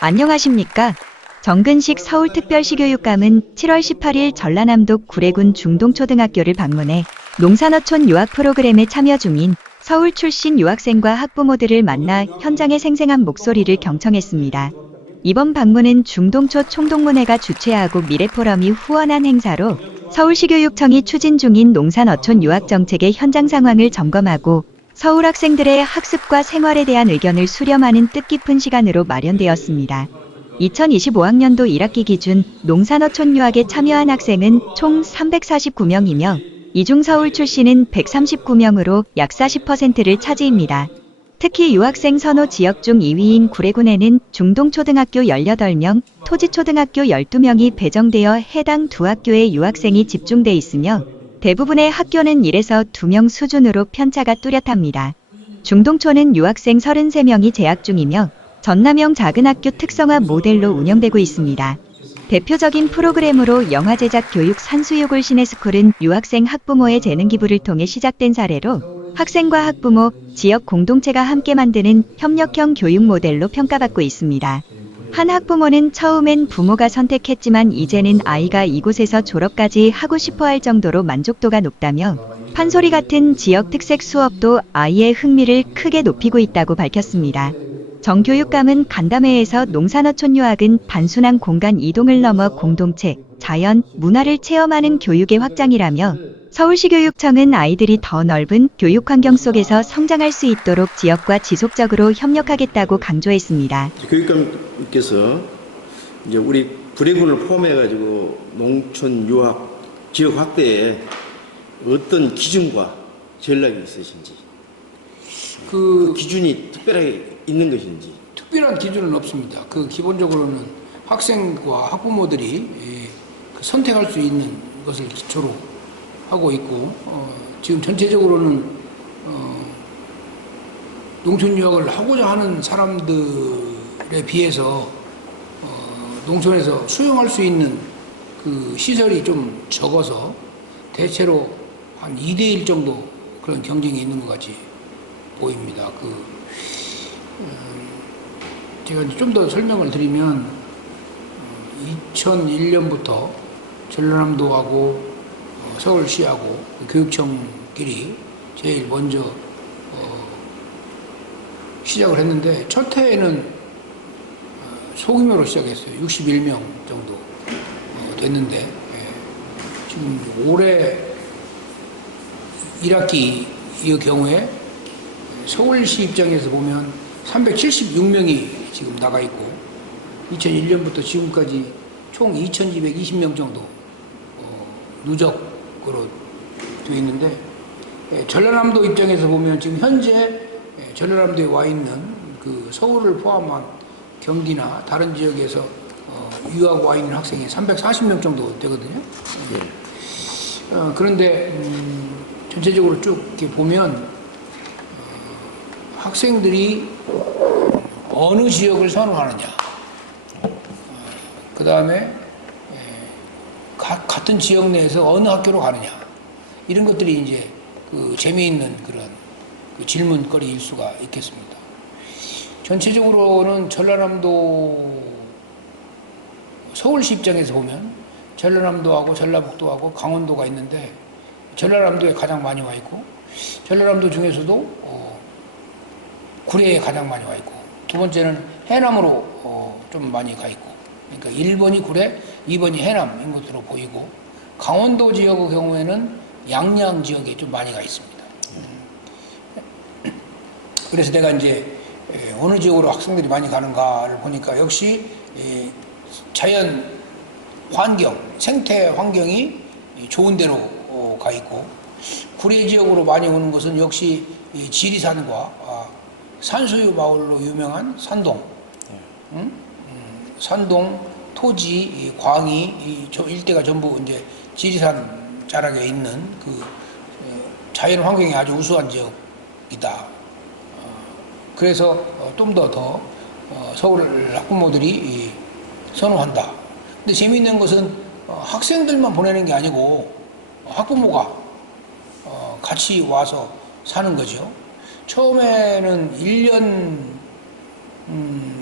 안녕하십니까? 정근식 서울특별시 교육감은 7월 18일 전라남도 구례군 중동초등학교를 방문해 농산어촌 유학 프로그램에 참여 중인 서울 출신 유학생과 학부모들을 만나 현장의 생생한 목소리를 경청했습니다. 이번 방문은 중동초 총동문회가 주최하고 미래포럼이 후원한 행사로 서울시교육청이 추진 중인 농산어촌 유학정책의 현장 상황을 점검하고 서울 학생들의 학습과 생활에 대한 의견을 수렴하는 뜻깊은 시간으로 마련되었습니다. 2025학년도 1학기 기준 농산어촌 유학에 참여한 학생은 총 349명이며 이 중 서울 출신은 139명으로 약 40%를 차지입니다. 특히 유학생 선호 지역 중 2위인 구례군에는 중동초등학교 18명, 토지초등학교 12명이 배정되어 해당 두 학교의 유학생이 집중돼 있으며 대부분의 학교는 1에서 2명 수준으로 편차가 뚜렷합니다. 중동초는 유학생 33명이 재학 중이며 전남형 작은 학교 특성화 모델로 운영되고 있습니다. 대표적인 프로그램으로 영화 제작 교육 산수유골 시네스쿨은 유학생 학부모의 재능 기부를 통해 시작된 사례로 학생과 학부모, 지역 공동체가 함께 만드는 협력형 교육 모델로 평가받고 있습니다. 한 학부모는 처음엔 부모가 선택했지만 이제는 아이가 이곳에서 졸업까지 하고 싶어 할 정도로 만족도가 높다며 판소리 같은 지역 특색 수업도 아이의 흥미를 크게 높이고 있다고 밝혔습니다. 정 교육감은 간담회에서 농산어촌 유학은 단순한 공간 이동을 넘어 공동체, 자연, 문화를 체험하는 교육의 확장이라며 서울시교육청은 아이들이 더 넓은 교육 환경 속에서 성장할 수 있도록 지역과 지속적으로 협력하겠다고 강조했습니다. 교육감께서 이제 우리 구례군을 포함해가지고 농촌 유학 지역 확대에 어떤 기준과 전략이 있으신지, 그 기준이 특별하게 있는 것인지. 특별한 기준은 없습니다. 기본적으로는 학생과 학부모들이 선택할 수 있는 것을 기초로 하고 있고, 지금 전체적으로는 농촌 유학을 하고자 하는 사람들에 비해서 농촌에서 수용할 수 있는 그 시설이 좀 적어서 대체로 한 2대1 정도 그런 경쟁이 있는 것 같이 보입니다. 제가 좀 더 설명을 드리면 2001년부터 전라남도하고 서울시하고 교육청끼리 제일 먼저 시작을 했는데 첫 해에는 소규모로 시작했어요. 61명 정도 됐는데 지금 올해 1학기의 경우에 서울시 입장에서 보면 376명이 지금 나가 있고 2001년부터 지금까지 총 2220명 정도 누적으로 되어 있는데 전라남도 입장에서 보면 지금 현재 전라남도에 와 있는 그 서울을 포함한 경기나 다른 지역에서 유학 와 있는 학생이 340명 정도 되거든요. 그런데 전체적으로 쭉 이렇게 보면 학생들이 어느 지역을 선호하느냐, 그 다음에 같은 지역 내에서 어느 학교로 가느냐, 이런 것들이 이제 재미있는 그런 질문거리일 수가 있겠습니다. 전체적으로는 전라남도 서울시 입장에서 보면 전라남도하고 전라북도하고 강원도가 있는데 전라남도에 가장 많이 와 있고 전라남도 중에서도 구례에 가장 많이 와 있고 두 번째는 해남으로 좀 많이 가 있고, 그러니까 1번이 구례, 2번이 해남인 것으로 보이고 강원도 지역의 경우에는 양양 지역에 좀 많이 가 있습니다. 그래서 내가 이제 어느 지역으로 학생들이 많이 가는가를 보니까 역시 자연 환경, 생태 환경이 좋은 데로 가 있고 구례 지역으로 많이 오는 것은 역시 지리산과 산수유 마을로 유명한 산동, 산동, 토지, 광이 저 일대가 전부 이제 지리산 자락에 있는 자연 환경이 아주 우수한 지역이다. 그래서 좀 더 서울 학부모들이 선호한다. 근데 재미있는 것은 학생들만 보내는 게 아니고 학부모가 같이 와서 사는 거죠. 처음에는 1년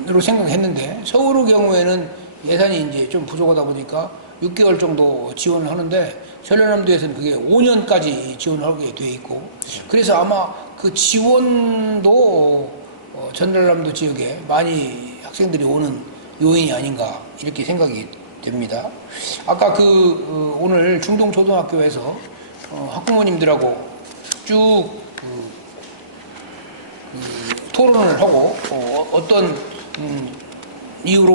로 생각했는데 서울의 경우에는 예산이 이제 좀 부족하다 보니까 6개월 정도 지원을 하는데 전라남도에서는 그게 5년까지 지원하게 돼 있고 그래서 아마 그 지원도 전라남도 지역에 많이 학생들이 오는 요인이 아닌가 이렇게 생각이 됩니다. 아까 오늘 중동초등학교에서 학부모님들하고 쭉 토론을 하고 어떤 이유로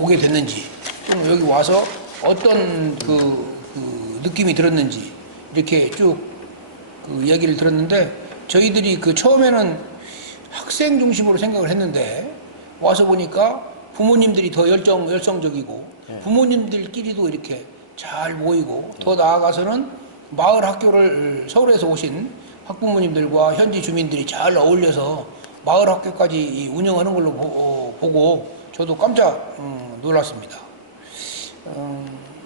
오게 됐는지 또 여기 와서 어떤 느낌이 들었는지 이렇게 쭉 이야기를 들었는데 저희들이 처음에는 학생 중심으로 생각을 했는데 와서 보니까 부모님들이 더 열성적이고 부모님들끼리도 이렇게 잘 모이고 더 나아가서는 마을 학교를 서울에서 오신 학부모님들과 현지 주민들이 잘 어울려서 마을 학교까지 운영하는 걸로 보고 저도 깜짝 놀랐습니다.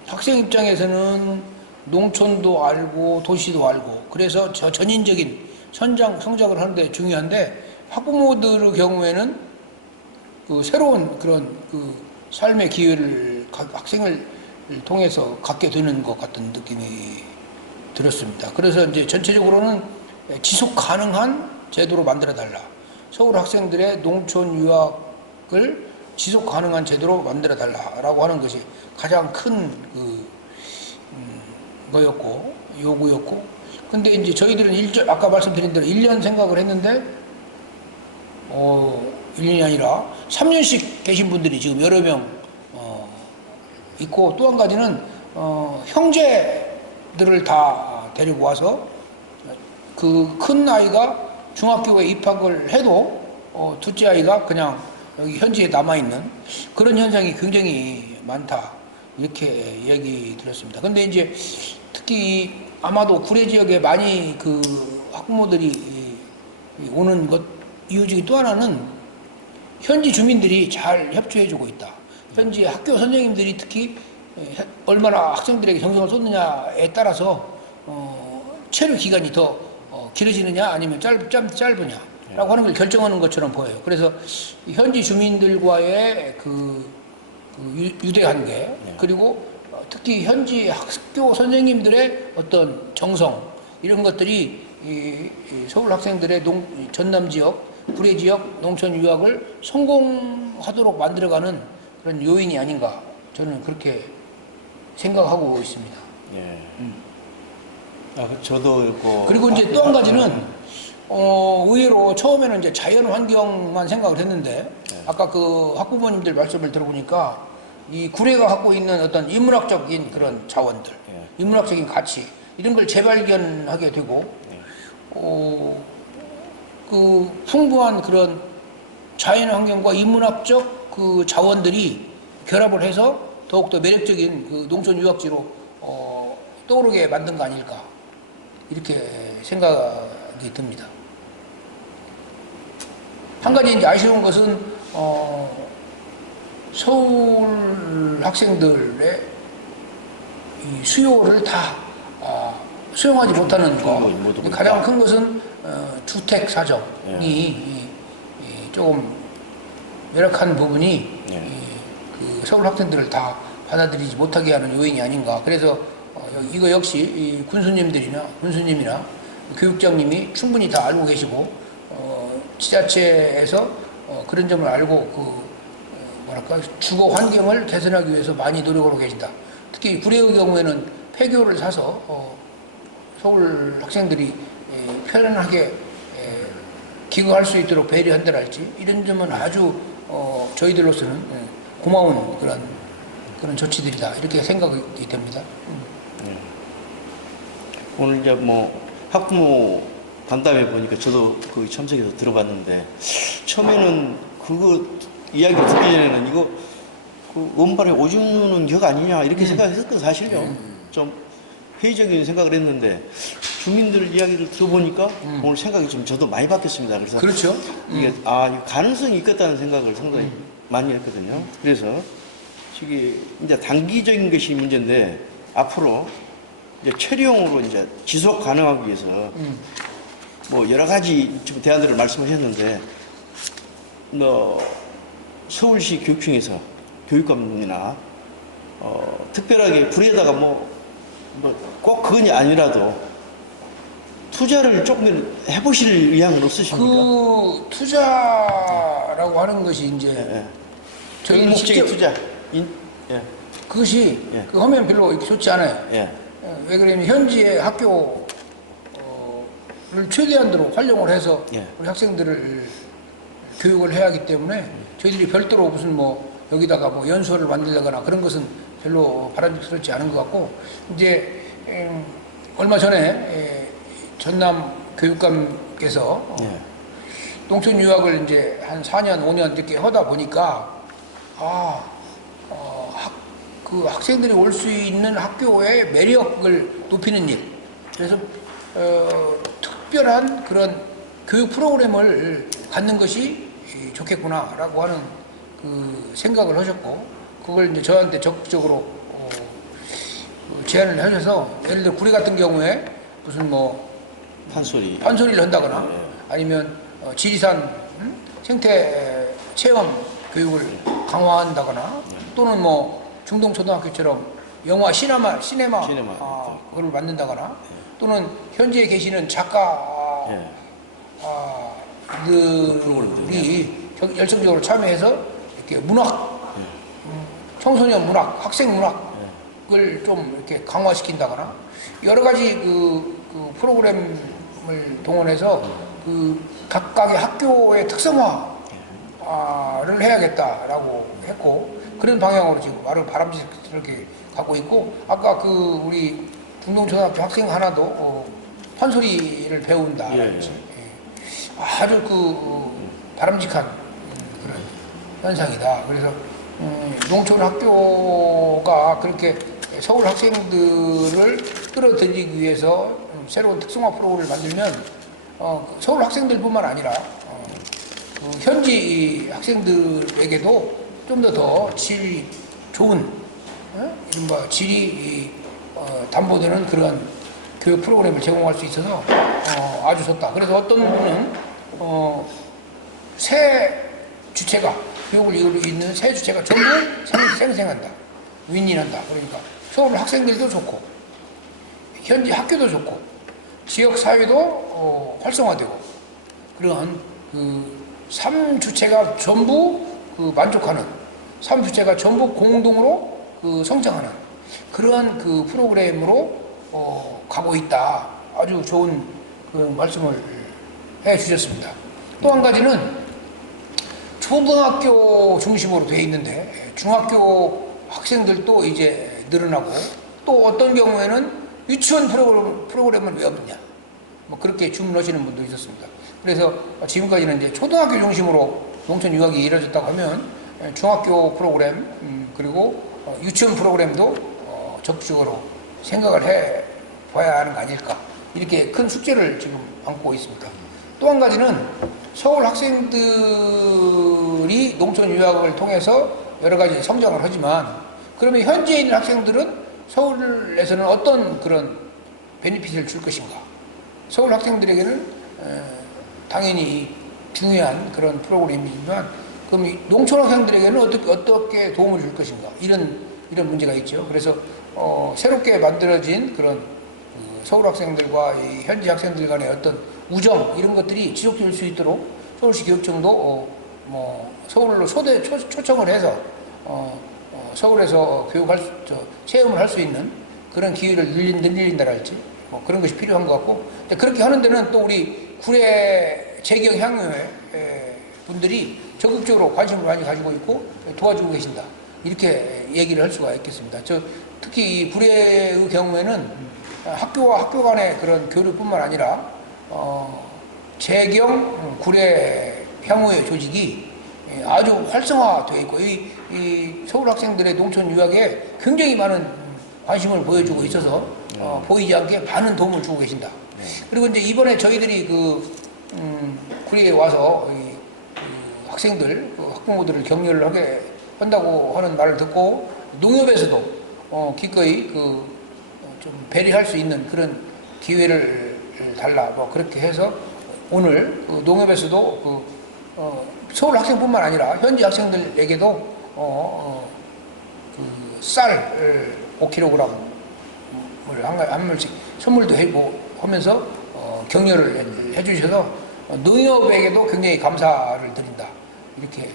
학생 입장에서는 농촌도 알고 도시도 알고 그래서 전인적인 성장을 하는데 중요한데 학부모들의 경우에는 새로운 그런 삶의 기회를 학생을 통해서 갖게 되는 것 같은 느낌이 들었습니다. 그래서 이제 전체적으로는 지속 가능한 제도로 만들어 달라. 서울 학생들의 농촌 유학을 지속 가능한 제도로 만들어 달라라고 하는 것이 가장 큰 거였고 요구였고. 근데 이제 저희들은 아까 말씀드린 대로 1년 생각을 했는데 1년이 아니라 3년씩 계신 분들이 지금 여러 명 있고 또 한 가지는 형제들을 다 데리고 와서 그 큰 아이가 중학교에 입학을 해도 둘째 아이가 그냥 여기 현지에 남아있는 그런 현상이 굉장히 많다 이렇게 얘기 들었습니다. 근데 이제 특히 아마도 구례 지역에 많이 학부모들이 오는 것 이유 중에 또 하나는 현지 주민들이 잘 협조해주고 있다. 현지 학교 선생님들이 특히 얼마나 학생들에게 정성을 쏟느냐에 따라서 체류 기간이 더 길어지느냐 아니면 짧으냐라고 하는 걸 결정하는 것처럼 보여요. 그래서 현지 주민들과의 유대관계 그리고 특히 현지 학교 선생님들의 어떤 정성 이런 것들이 이 서울 학생들의 전남 지역, 구례 지역 농촌 유학을 성공하도록 만들어가는 그런 요인이 아닌가 저는 그렇게 생각하고 있습니다. 예. 저도 그리고 이제 또 한 가지는 의외로 처음에는 이제 자연 환경만 생각을 했는데 아까 학부모님들 말씀을 들어보니까 이 구례가 갖고 있는 어떤 인문학적인 그런 자원들, 인문학적인 가치 이런 걸 재발견하게 되고 풍부한 그런 자연 환경과 인문학적 자원들이 결합을 해서 더욱더 매력적인 농촌 유학지로 떠오르게 만든 거 아닐까 이렇게 생각이 듭니다. 한 가지 이제 아쉬운 것은 서울 학생들의 이 수요를 다 수용하지 못하는 거. 가장 큰 것은 주택 사정이 조금 열악한 부분이 서울 학생들을 다 받아들이지 못하게 하는 요인이 아닌가. 그래서 이거 역시 군수님이나 교육장님이 충분히 다 알고 계시고 지자체에서 그런 점을 알고 주거 환경을 개선하기 위해서 많이 노력을 하고 계신다. 특히 구례의 경우에는 폐교를 사서 서울 학생들이 편안하게 기거할 수 있도록 배려한다랄지 이런 점은 아주 저희들로서는 고마운 그런 조치들이다 이렇게 생각이 됩니다. 오늘 이제 학부모 간담회 보니까 저도 참석해서 들어봤는데 처음에는 그거 이야기를 듣기 전에는 이거 원발에 오줌 격 아니냐 이렇게 생각했었거든 사실요. 좀 회의적인 생각을 했는데 주민들 이야기를 들어보니까 오늘 생각이 좀 저도 많이 바뀌었습니다. 그래서 그렇죠. 이게 가능성이 있겠다는 생각을 상당히 많이 했거든요. 그래서 이게 이제 단기적인 것이 문제인데 앞으로 이제 체류용으로 이제 지속 가능하기 위해서 여러 가지 지금 대안들을 말씀하셨는데 서울시 교육청에서 교육감이나 특별하게 불에다가 뭐 꼭 그건이 아니라도 투자를 조금 해보실 의향은 없으십니까? 그 투자라고 하는 것이 이제 예, 예. 저희 목적의 직접 투자. 예, 그것이 예. 그 하면 별로 이렇게 좋지 않아요. 예, 왜 그러냐면 현지의 학교를 최대한으로 활용을 해서 예. 우리 학생들을 교육을 해야 하기 때문에 저희들이 별도로 무슨 뭐 여기다가 뭐 연수원을 만들거나 그런 것은 별로 바람직스럽지 않은 것 같고 이제 얼마 전에 전남 교육감께서 예. 농촌 유학을 이제 한 4년, 5년 이렇게 하다 보니까 그 학생들이 올 수 있는 학교의 매력을 높이는 일. 그래서 특별한 그런 교육 프로그램을 갖는 것이 좋겠구나라고 하는 그 생각을 하셨고 그걸 이제 저한테 적극적으로 제안을 하셔서 예를 들어 구례 같은 경우에 무슨 뭐 판소리를 한다거나 아니면 지리산 생태 체험 교육을 강화한다거나 또는 뭐 중동초등학교처럼 영화 시네마 그걸 만든다거나 또는 현지에 계시는 작가들이 열성적으로 참여해서 이렇게 문학 청소년 문학, 학생 문학을 좀 이렇게 강화시킨다거나 여러 가지 그 프로그램을 동원해서 그 각각의 학교의 특성화를 해야겠다라고 했고 그런 방향으로 지금 말을 바람직스럽게 가고 있고 아까 그 우리 중동초등학교 학생 하나도 판소리를 배운다. 아주 바람직한 그런 현상이다. 그래서 농촌 학교가 그렇게 서울 학생들을 끌어들이기 위해서 새로운 특성화 프로그램을 만들면 서울 학생들뿐만 아니라 현지 학생들에게도 좀 더 질이 좋은 이른바 질이 담보되는 그런 교육 프로그램을 제공할 수 있어서 아주 좋다. 그래서 어떤 분은 새 주체가 교육을 이루는 새 주체가 전부 생생한다. 윈윈한다. 그러니까 서울 학생들도 좋고 현지 학교도 좋고 지역 사회도 활성화되고 그러한 그 3주체가 전부 만족하는 3주체가 전부 공동으로 성장하는 그러한 그 프로그램으로 가고 있다. 아주 좋은 말씀을 해 주셨습니다. 또 한 가지는 초등학교 중심으로 되어 있는데 중학교 학생들도 이제 늘어나고 또 어떤 경우에는 유치원 프로그램을 왜 없느냐 뭐 그렇게 주문하시는 분도 있었습니다. 그래서 지금까지는 이제 초등학교 중심으로 농촌 유학이 이루어졌다고 하면 중학교 프로그램 그리고 유치원 프로그램도 적극적으로 생각을 해 봐야 하는 거 아닐까 이렇게 큰 숙제를 지금 안고 있습니다. 또 한 가지는 서울 학생들이 농촌 유학을 통해서 여러 가지 성장을 하지만 그러면 현지에 있는 학생들은 서울에서는 어떤 그런 베니핏을 줄 것인가? 서울 학생들에게는 당연히 중요한 그런 프로그램이지만 그럼 농촌 학생들에게는 어떻게 도움을 줄 것인가? 이런 문제가 있죠. 그래서 새롭게 만들어진 그런 서울 학생들과 이 현지 학생들 간의 어떤 우정 이런 것들이 지속될 수 있도록 서울시 교육청도 서울로 초청을 해서 서울에서 체험을 할 수 있는 그런 기회를 늘린다랄지 그런 것이 필요한 것 같고 그렇게 하는 데는 또 우리 구례 재경 향유회 분들이 적극적으로 관심을 많이 가지고 있고 도와주고 계신다 이렇게 얘기를 할 수가 있겠습니다. 특히 이 구례의 경우에는 학교와 학교 간의 그런 교류뿐만 아니라 재경 구례 향후회 조직이 아주 활성화되어 있고 이 서울 학생들의 농촌 유학에 굉장히 많은 관심을 보여주고 있어서 보이지 않게 많은 도움을 주고 계신다. 그리고 이제 이번에 저희들이 구례에 와서 학생들 학부모들을 격려를 하게 한다고 하는 말을 듣고 농협에서도 기꺼이 좀 배려할 수 있는 그런 기회를 달라 그렇게 해서 오늘 농협에서도 서울 학생뿐만 아니라 현지 학생들에게도 쌀 5kg을 한 물씩 선물도 하면서 격려를 해주셔서 농협에게도 굉장히 감사를 드린다 이렇게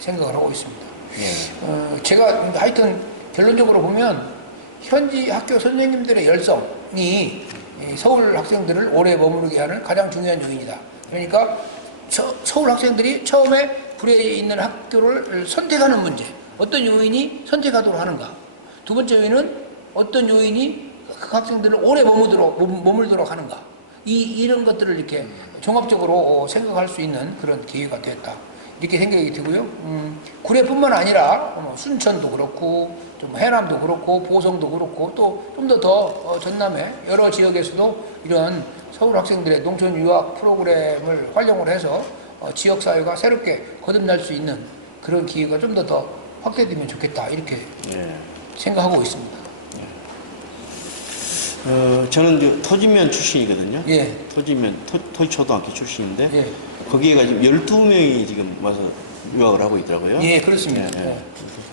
생각을 하고 있습니다. 예. 제가 하여튼 결론적으로 보면 현지 학교 선생님들의 열성이 서울 학생들을 오래 머무르게 하는 가장 중요한 요인이다. 그러니까 서울 학생들이 처음에 구례에 있는 학교를 선택하는 문제, 어떤 요인이 선택하도록 하는가. 두 번째 요인은 어떤 요인이 그 학생들을 오래 머물도록 하는가. 이런 것들을 이렇게 종합적으로 생각할 수 있는 그런 기회가 되었다. 이렇게 생각이 들고요. 구례뿐만 아니라 순천도 그렇고 좀 해남도 그렇고 보성도 그렇고 또 좀 더 전남의 여러 지역에서도 이런 서울 학생들의 농촌 유학 프로그램을 활용을 해서 지역 사회가 새롭게 거듭날 수 있는 그런 기회가 좀 더 확대되면 좋겠다 이렇게 예. 생각하고 있습니다. 저는 이제 토지면 출신이거든요. 예. 토지초등학교 출신인데 예. 거기에가 지금 12명이 지금 와서 유학을 하고 있더라고요. 예, 그렇습니다. 예, 예.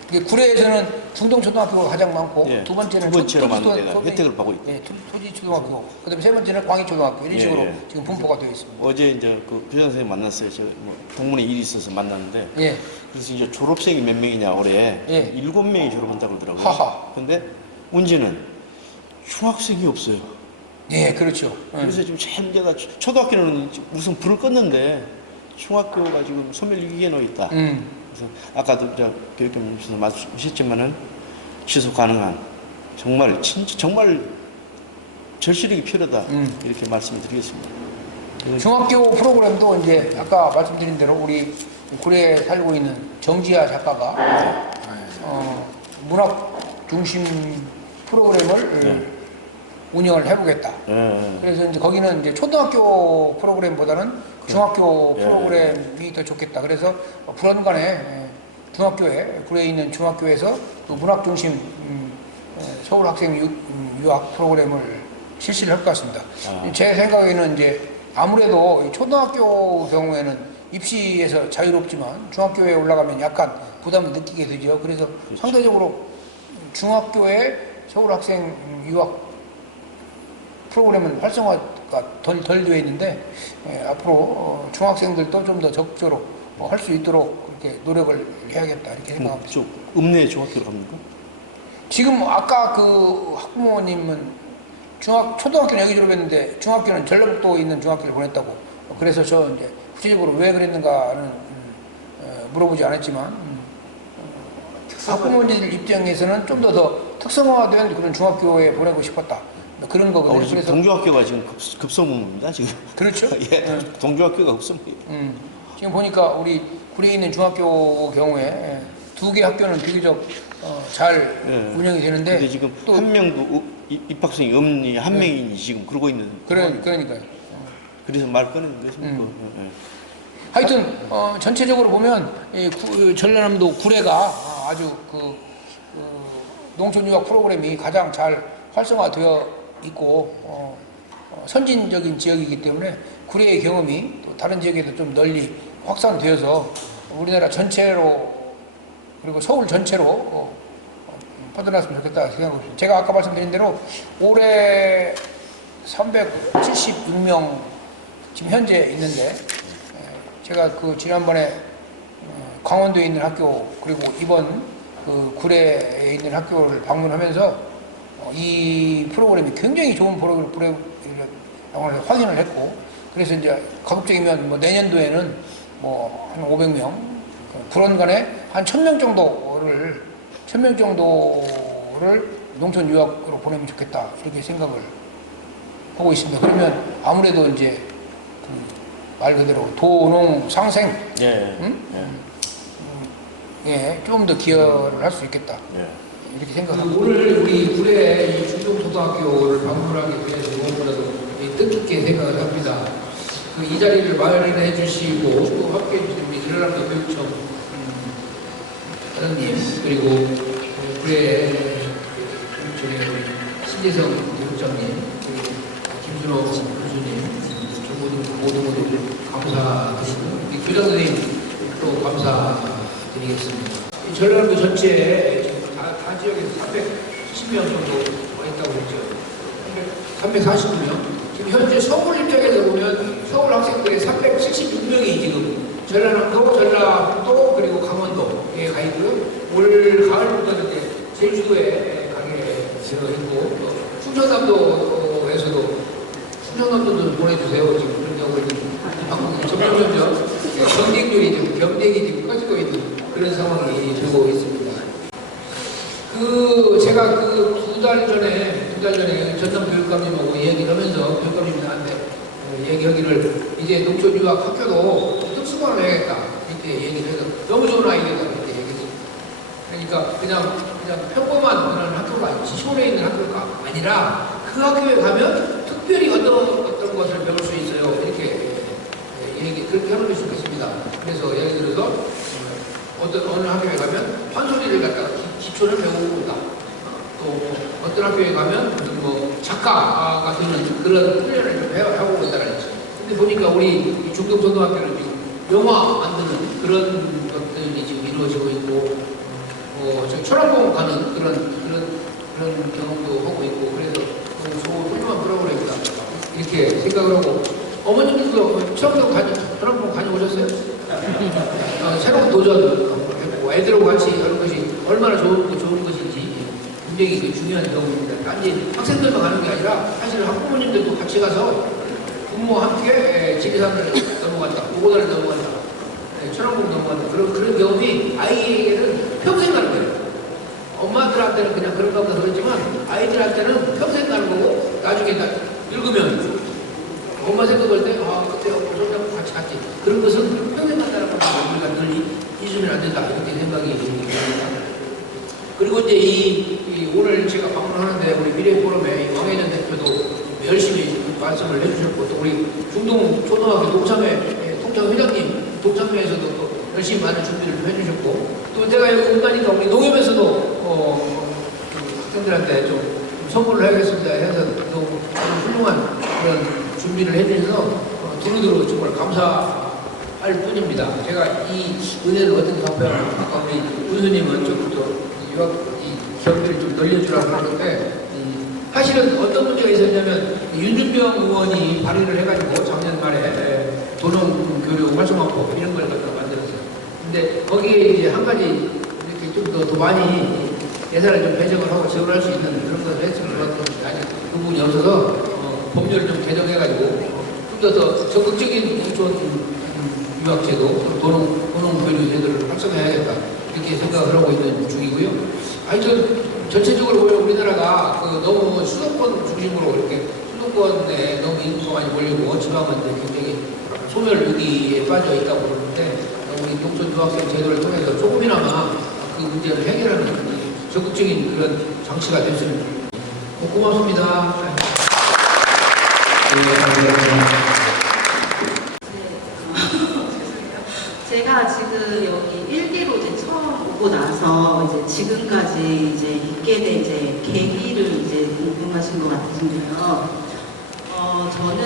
이게 구례에서는 중동초등학교가 가장 많고 예, 두 번째는 두 번째로 많은 데가 혜택을 받고 있다. 예, 토지초등학교. 그다음에 세 번째는 광희초등학교 이런 예, 식으로 예. 지금 분포가 되어 있습니다. 어제 이제 그 교장 선생님 만났어요. 저 동문회 일이 있어서 만났는데 예. 그래서 이제 졸업생이 몇 명이냐 올해 예. 7명이 졸업한다고 그러더라고요. 하하. 근데 문제는 중학생이 없어요. 예, 그렇죠. 그래서 지금 제일 문제가 초등학교는 무슨 불을 껐는데 중학교가 지금 소멸위기에 놓여 있다. 그래서 아까도 교육감님께서 말씀하셨지만은 지속 가능한 정말 정말 절실하게 필요하다 이렇게 말씀드리겠습니다. 중학교 프로그램도 이제 아까 말씀드린 대로 우리 구례에 살고 있는 정지아 작가가 문학 중심 프로그램을 네. 운영을 해보겠다. 예. 그래서 이제 거기는 이제 초등학교 프로그램보다는 중학교 예. 프로그램이 더 좋겠다. 그래서 불안간에 중학교에 구례에 있는 중학교에서 또 문학 중심 서울 학생 유학 프로그램을 실시를 할 것 같습니다. 제 생각에는 이제 아무래도 초등학교 경우에는 입시에서 자유롭지만 중학교에 올라가면 약간 부담을 느끼게 되죠. 그래서 그렇죠. 상대적으로 중학교에 서울 학생 유학 프로그램은 활성화가 덜 되어 있는데 앞으로 중학생들도 좀 더 적극적으로 할 수 있도록 그렇게 노력을 해야겠다 이렇게 생각합니다. 좀 읍내 중학교로 갑니까? 지금 아까 그 학부모님은 초등학교는 여기 졸업했는데 중학교는 전라북도에 있는 중학교를 보냈다고 그래서 저 이제 구체적으로 왜 그랬는가는 물어보지 않았지만 학부모님들 입장에서는 좀 더 특성화된 그런 중학교에 보내고 싶었다. 그런 거거든요. 우리 지금 그래서 동조학교가 지금 급소문입니다. 지금. 그렇죠. 예, 동조학교가 급소문이에요. 지금 보니까 우리 구리에 있는 중학교 경우에 두 개 학교는 비교적 잘 예. 운영이 되는데 근데 지금 또 한 명도 입학생이 없니 한 명이 지금 그러고 있는. 그러니까요. 그래서 말 꺼내는 거죠. 예. 하여튼 전체적으로 보면 전라남도 구례가 아주 농촌 유학 프로그램이 가장 잘 활성화되어 있고 선진적인 지역이기 때문에 구례의 경험이 또 다른 지역에도 좀 널리 확산되어서 우리나라 전체로 그리고 서울 전체로 뻗어났으면 좋겠다 생각하고 있습니다. 제가 아까 말씀드린 대로 올해 376명 지금 현재 있는데 제가 그 지난번에 강원도에 있는 학교 그리고 이번 그 구례에 있는 학교를 방문하면서 이 프로그램이 굉장히 좋은 프로그램을 확인을 했고 그래서 이제 가급적이면 뭐 내년도에는 뭐 한 500명 불원간에 한 1000명 정도를 농촌 유학으로 보내면 좋겠다 이렇게 생각을 하고 있습니다. 그러면 아무래도 이제 말 그대로 도농 상생 좀 더 기여를 할 수 있겠다 이렇게 생각합니다. 오늘 우리 구례 이 중동초등학교를 방문하기 위해서 무엇보다도 뜻깊게 생각을 합니다. 이 자리를 마련해 주시고 또 함께해 주신 우리 전라남도 교육청 사장님 그리고 구례 교육청의 우리 신재성 교육장님 그리고 김준호 교수님 모두 감사드리고 우리 교장선생님 드리겠습니다. 이 전라남도 전체에 지금 다 지역에서 370명 정도 있다고 했죠. 349명. 지금 현재 서울 입장에서 보면 서울 학생들이 376명이 지금 전라남도, 전라북도 그리고 강원도에 가 있고요. 올 가을부터는 이제 제주도에 가게 되어 있고 충청남도에서도 충청남도도 보내주세요. 지금 그런 경우는 점점 경쟁률이 좀 경쟁이 지금 커지고 있는 그런 상황이 되고 있습니다. 제가 두 달 전에 전남 교육감님하고 얘기를 하면서 교육감님이 나한테 얘기하기를 이제 농촌 유학 학교도 특수반을 해야겠다 이렇게 얘기를 해서 너무 좋은 아이디어다 이렇게 얘기했습니다. 그러니까 그냥 평범한 그런 학교가 아니고 시골에 있는 학교가 아니라 그 학교에 가면 특별히 어떤 것을 배울 수 있어요. 이렇게 그렇게 하는 것이 좋겠습니다. 그래서 예를 들어서 어느 학교에 가면 판소리를 갖다가 기초를 배우고 온다. 또 어떤 학교에 가면 무슨 작가가 되는 그런 훈련을 좀 하고 온다는 거죠. 근데 보니까 우리 중동초등학교는 지금 영화 만드는 그런 것들이 지금 이루어지고 있고, 저 철학공 가는 그런 경험도 하고 있고, 그래서 너무 좋은 훌륭한 프로그램이다. 이렇게 생각을 하고, 어머님도 철학공 다녀오셨어요? 새로운 도전을 했고, 애들하고 같이 하는 것이 얼마나 좋은 것인지 굉장히 중요한 경우입니다. 단지 학생들만 가는 게 아니라 사실 학부모님들도 같이 가서 부모와 함께 지리산을 넘어간다, 오고단을 넘어간다, 철원공 넘어간다. 그런 경험이 아이에게는 평생 가는 거예요. 엄마들한테는 그냥 그런가 보다 그러지만 아이들한테는 평생 가는 거고 나중에 늙으면 엄마 생각할 때 그때 어쩌자고 같이 갔지. 그런 것은 평생 간다는 것을 우리가 늘 잊으면 안 된다. 이렇게 생각이 듭니다. 그리고 이제 오늘 제가 방문하는데 우리 미래포럼의 왕혜전 대표도 열심히 말씀을 해주셨고, 또 우리 중동초등학교 동참회 통장회장님 동참회에서도 또 열심히 많은 준비를 좀 해주셨고, 또 제가 여기 온다니까 우리 농협에서도 학생들한테 좀 선물을 해야겠습니다 해서 또 훌륭한 그런 준비를 해주셔서 두루두루 정말 감사할 뿐입니다. 제가 이 은혜를 어떻게 갚아야 아까 우리 군수님은 조금 더 경비를 좀 늘려주라고 하는데, 사실은 어떤 문제가 있었냐면 윤준병 의원이 발의를 해가지고 작년 말에 도농교류 활성화법 이런 걸 갖다 만들었어요. 근데 거기에 이제 한 가지 이렇게 좀 더 많이 예산을 좀 배정을 하고 지원할 수 있는 그런 것을 했으면 좋았는데 아직 그 부분이 없어서 법률을 좀 개정해가지고 좀 더 적극적인 농촌 유학제도, 도농교류 제도를 활성화해야겠다 이렇게 생각을 하고 있는 중이고요. 하여튼 전체적으로 보면 우리나라가 너무 수도권 중심으로 이렇게 수도권에 너무 인구가 많이 몰리고 지방은 굉장히 소멸 위기에 빠져 있다고 그러는데, 우리 농촌 유학생 제도를 통해서 조금이나마 그 문제를 해결하는 적극적인 그런 장치가 됐으면 고맙습니다. 제가 지금 여기 일기로 이제 처음 오고 나서 이제 지금까지 이제 있게 된 이제 계기를 이제 궁금하신 것 같은데요. 저는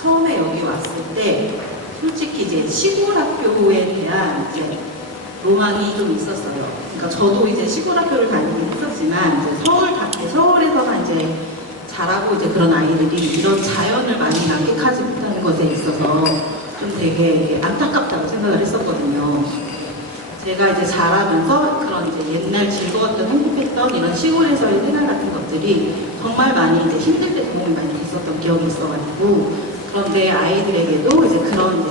처음에 여기 왔을 때 솔직히 이제 시골 학교에 대한 이제 로망이 좀 있었어요. 그러니까 저도 이제 시골 학교를 다니긴 했었지만 이제 서울에서만 이제 자라고 이제 그런 아이들이 이런 자연을 많이 만끽하지 못하는 것에 있어서 좀 되게 안타깝다고 생각을 했었거든요. 제가 이제 자라면서 그런 이제 옛날 즐거웠던 행복했던 이런 시골에서의 생활 같은 것들이 정말 많이 이제 힘들 때 도움이 많이 됐었던 기억이 있어가지고, 그런데 아이들에게도 이제 그런 이제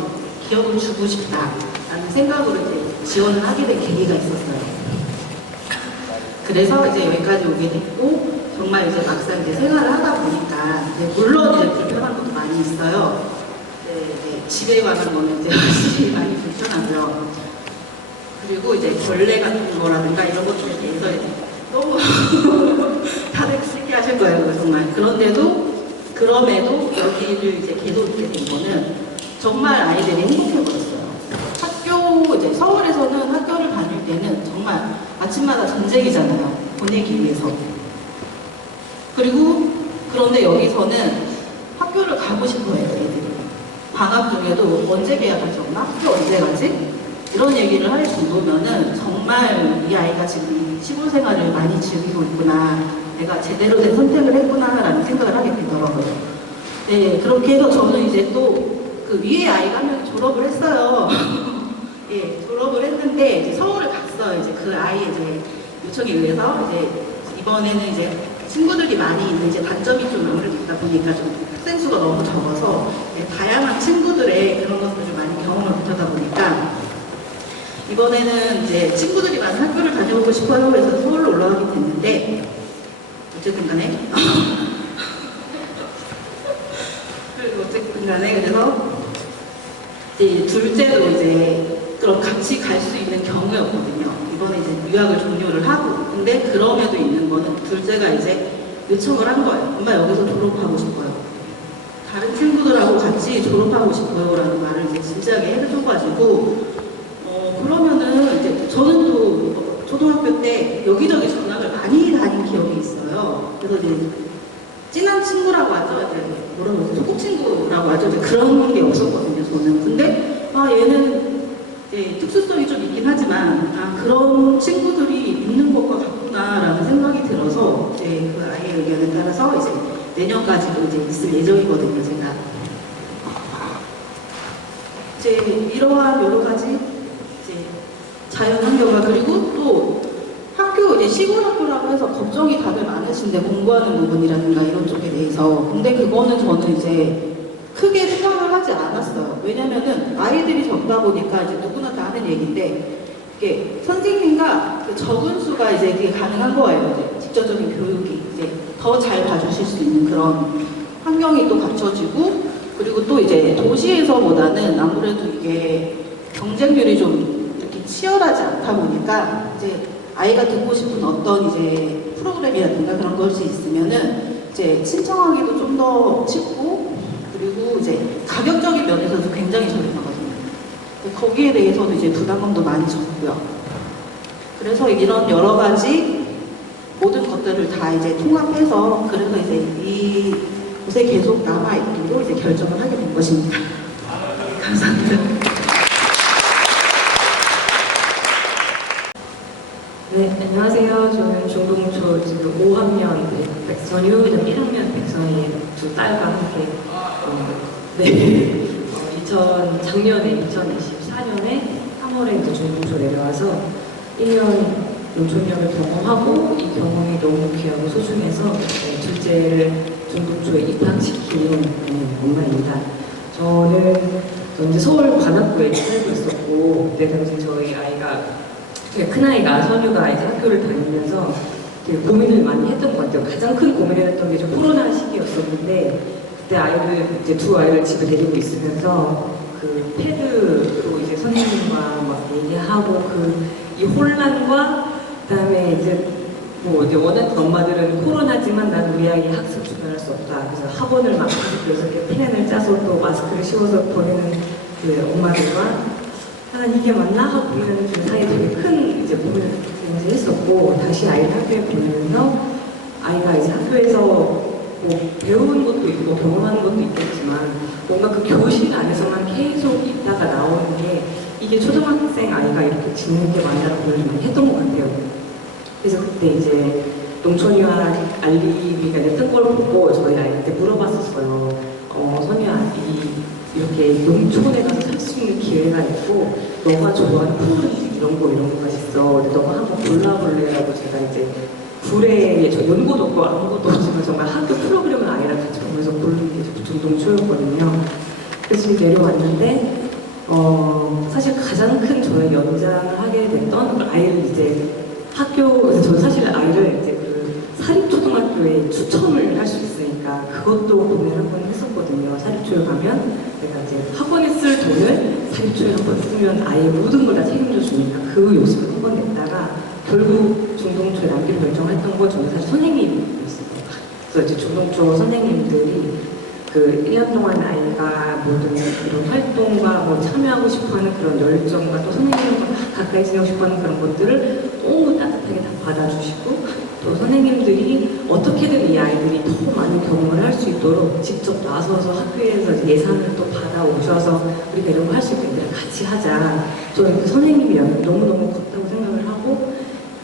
기억을 주고 싶다라는 생각으로 이제 지원을 하게 된 계기가 있었어요. 그래서 이제 여기까지 오게 됐고, 정말 이제 막상 이제 생활을 하다 보니까 이제 물론 이제 불편한 것도 많이 있어요. 이제 집에 가는 거는 이제 확실히 많이 불편하고요. 그리고 이제 벌레 같은 거라든가 이런 것들에 대해서 너무 다들 쓰게 하실 거예요, 정말. 그럼에도 여기를 이제 계속 있게 된 거는 정말 아이들이 행복해버렸어요. 이제 서울에서는 학교를 다닐 때는 정말 아침마다 전쟁이잖아요, 보내기 위해서. 그리고 그런데 여기서는 학교를 가고 싶어 해요, 애들이. 방학 중에도 언제 계약하셨나? 학교 언제 가지? 이런 얘기를 할 정도면은 정말 이 아이가 지금 시골 생활을 많이 즐기고 있구나, 내가 제대로 된 선택을 했구나라는 생각을 하게 되더라고요. 네, 그렇게 해서 저는 이제 또 그 위에 아이가 한 명이 졸업을 했어요. 예, 졸업을 했는데 이제 서울을 갔어요. 이제 그 아이 이제 요청에 의해서 이제 이번에는 이제 친구들이 많이 있는 이제 단점이 좀 아무래도 있다 보니까 좀 학생 수가 너무 적어서 다양한 친구들의 그런 것들을 좀 많이 경험을 못하다 보니까 이번에는 이제 친구들이 많은 학교를 다녀보고 싶어요. 그래서 서울로 올라가게 됐는데 어쨌든 간에 그래서 이제 둘째도 이제 그럼 같이 갈 수 있는 경우였거든요. 이번에 이제 유학을 종료를 하고, 근데 그럼에도 있는 거는 둘째가 이제 요청을 한 거예요. 엄마 여기서 졸업하고 싶어요. 다른 친구들하고 같이 졸업하고 싶어요라는 말을 이제 진지하게 해줘가지고 그러면은 이제 저는 또 초등학교 때 여기저기 전학을 많이 다닌 기억이 있어요. 그래서 이제 친한 친구라고 하죠. 이제 뭐라고 하죠? 소꿉친구라고 하죠. 이제 그런 게 없었거든요, 저는. 근데 얘는 이제 특수성이 좀 있긴 하지만 그런 친구들이 있는 것과 같구나라는 생각이 들어서 이제 그 아이의 의견에 따라서 이제 내년까지도 이제 있을 예정이거든요, 제가. 이제 이러한 여러 가지 이제 자연환경과 그리고 또 학교 이제 시골 학교라고 해서 걱정이 다들 많으신데 공부하는 부분이라든가 이런 쪽에 대해서. 근데 그거는 저는 이제 크게 생각을 하지 않았어요. 왜냐면은 아이들이 적다 보니까 이제 누구나 다 하는 얘기인데 이게 선생님과 적은 수가 이제 그게 가능한 거예요. 이제 직접적인 교육이 이제 더 잘 봐주실 수 있는 그런 환경이 또 갖춰지고, 그리고 또 이제 도시에서보다는 아무래도 이게 경쟁률이 좀 이렇게 치열하지 않다 보니까 이제 아이가 듣고 싶은 어떤 이제 프로그램이라든가 그런 것이 있으면은 이제 신청하기도 좀 더 쉽고, 그리고 이제 가격적인 면에서도 굉장히 저렴하거든요. 거기에 대해서도 이제 부담감도 많이 적고요. 그래서 이런 여러 가지 모든 것들을 다 이제 통합해서 그래서 이제 이 곳에 계속 남아있기로 이제 결정을 하게 된 것입니다. 감사합니다. 네, 안녕하세요. 저는 중동초 지금 5학년 백선유, 1학년 백선희 두 딸과 함께 작년에 2024년에 3월에 이제 중동초 내려와서 1년 농촌역을 경험하고 이 경험이 너무 귀하고 소중해서 둘째를 중동초에 입학시킨 엄마입니다. 저는 이제 서울 관악구에 살고 있었고 그때 당시 저희 아이가 되게 큰아이가 선유가 이제 학교를 다니면서 되게 고민을 많이 했던 것 같아요. 가장 큰 고민을 했던 게 좀 코로나 시기였었는데 그때 아이를 이제 두 아이를 집에 데리고 있으면서 그 패드로 이제 선생님과 막 얘기하고 이 혼란과 그다음에 이제 이제 원하는 엄마들은 코로나지만 난 우리 아이 학습 중단할 수 없다. 그래서 학원을 막 그래서 이렇게 플랜을 짜서 또 마스크를 씌워서 보내는 그 엄마들과 이게 맞나 하고 보면 그 사이에 되게 큰 이제 고민을 했었고, 다시 아이를 학교에 보내면서 아이가 이제 학교에서 뭐 배우는 것도 있고 경험하는 것도 있겠지만 뭔가 그 교실 안에서만 계속 있다가 나오는 게 이게 초등학생 아이가 이렇게 지내는 게 맞다고 고민을 많이 했던 것 같아요. 그래서 그때 이제 농촌유학 알리비가 냈던 걸 보고 저희 아이한테 물어봤었어요. 선유야, 이렇게 농촌에 가서 살 수 있는 기회가 있고 너가 좋아하는 프로그램 이런 거가 있어. 근데 너가 한번 골라볼래라고 제가 이제 굴에 저 연고도 없고 아무것도 없지만 정말 학교 프로그램은 아이랑 같이 보면서 고르는 게 중동초였거든요. 그래서 내려왔는데 사실 가장 큰 저의 연장을 하게 됐던 아이를 이제 학교에서 저는 사실 아이를 이제 그 사립초등학교에 추첨을 할 수 있으니까 그것도 고민을 한번 했었거든요. 사립초에 가면 내가 이제 학원에 쓸 돈을 사립초에 한번 쓰면 아이의 모든 걸 다 책임져 주니까 그 요소를 한번 냈다가 결국 중동초에 남기로 결정했던 건 저는 사실 선생님이었어요. 그래서 이제 중동초 선생님들이 그 1년 동안 아이가 모든 이런 활동과 뭐 참여하고 싶어하는 그런 열정과 또 선생님과 가까이 지내고 싶어하는 그런 것들을 너무 따뜻하게 다 받아주시고, 또 선생님들이 어떻게든 이 아이들이 더 많은 경험을 할 수 있도록 직접 나서서 학교에서 예산을 또 받아오셔서 우리가 이런 거 할 수 있게 같이 같이 하자. 저희 그 선생님이랑 너무너무 좋다고 생각을 하고,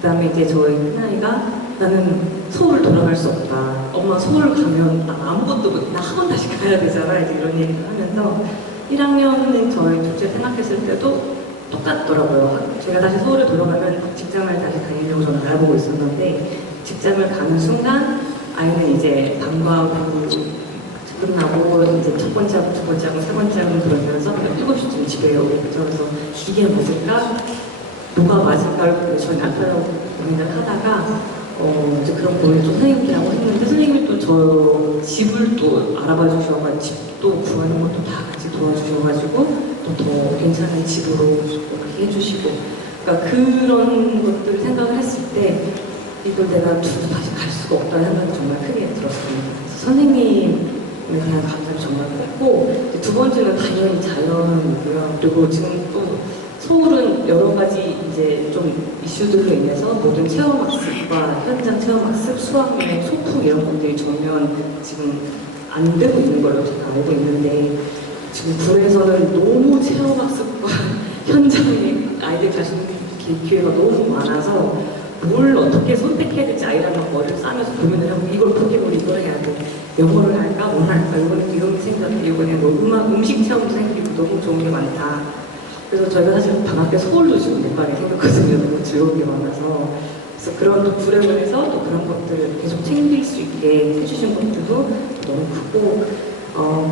그 다음에 이제 저희 큰아이가 나는 서울 돌아갈 수 없다. 엄마 서울 가면 나 아무것도 못, 나 학원 다시 가야 되잖아. 이제 이런 얘기를 하면서 1학년은 저희 둘째 생각했을 때도 똑같더라고요. 제가 다시 서울에 돌아가면 직장을 다시 다니려고 저는 알아보고 있었는데 직장을 가는 순간 아이는 이제 방과 후 끝나고 이제 첫 번째 하고 두 번째 하고 세 번째 하고 그러면서 7시쯤 집에 오고 그래서 이게 맞을까? 뭐가 맞을까를 저희 남편하고 고민을 하다가 이제 그런 고민을 좀 선생님들하고 했는데 선생님이 또 저 집을 또 알아봐 주셔가지고 집도 구하는 것도 다 같이 도와주셔가지고 또 더 괜찮은 집으로 이렇게 해주시고 그러니까 그런 것들을 생각을 했을 때 이걸 내가 두고 다시 갈 수가 없다는 생각이 정말 크게 들었습니다. 그래서 선생님을 그냥 감사를 정말 했고 두 번째는 당연히 자연이고요. 그리고 지금 또 서울은 여러 가지 이제 좀 이슈들로 인해서 모든 체험학습과 현장 체험학습, 수학여행, 소풍 이런 것들이 전면 지금 안 되고 있는 걸로 제가 알고 있는데 지금 구에서는 너무 체험학습과 현장에 아이들 갈 수 있는 기회가 너무 많아서 뭘 어떻게 선택해야 될지 아이랑 막 머리를 싸면서 고민을 하고 이걸 포기하고 이걸 해야 돼. 영어를 할까? 뭘 할까? 이거는 이런 생각이 이번에 뭐 음식 체험도 생기고 너무 좋은 게 많다. 그래서 저희가 사실 방학 때 서울도 지금 못 가게 생겼거든요. 너무 즐거운 게 많아서. 그래서 그런 또 불행을 해서 또 그런 것들을 계속 챙길 수 있게 해주신 것들도 너무 크고,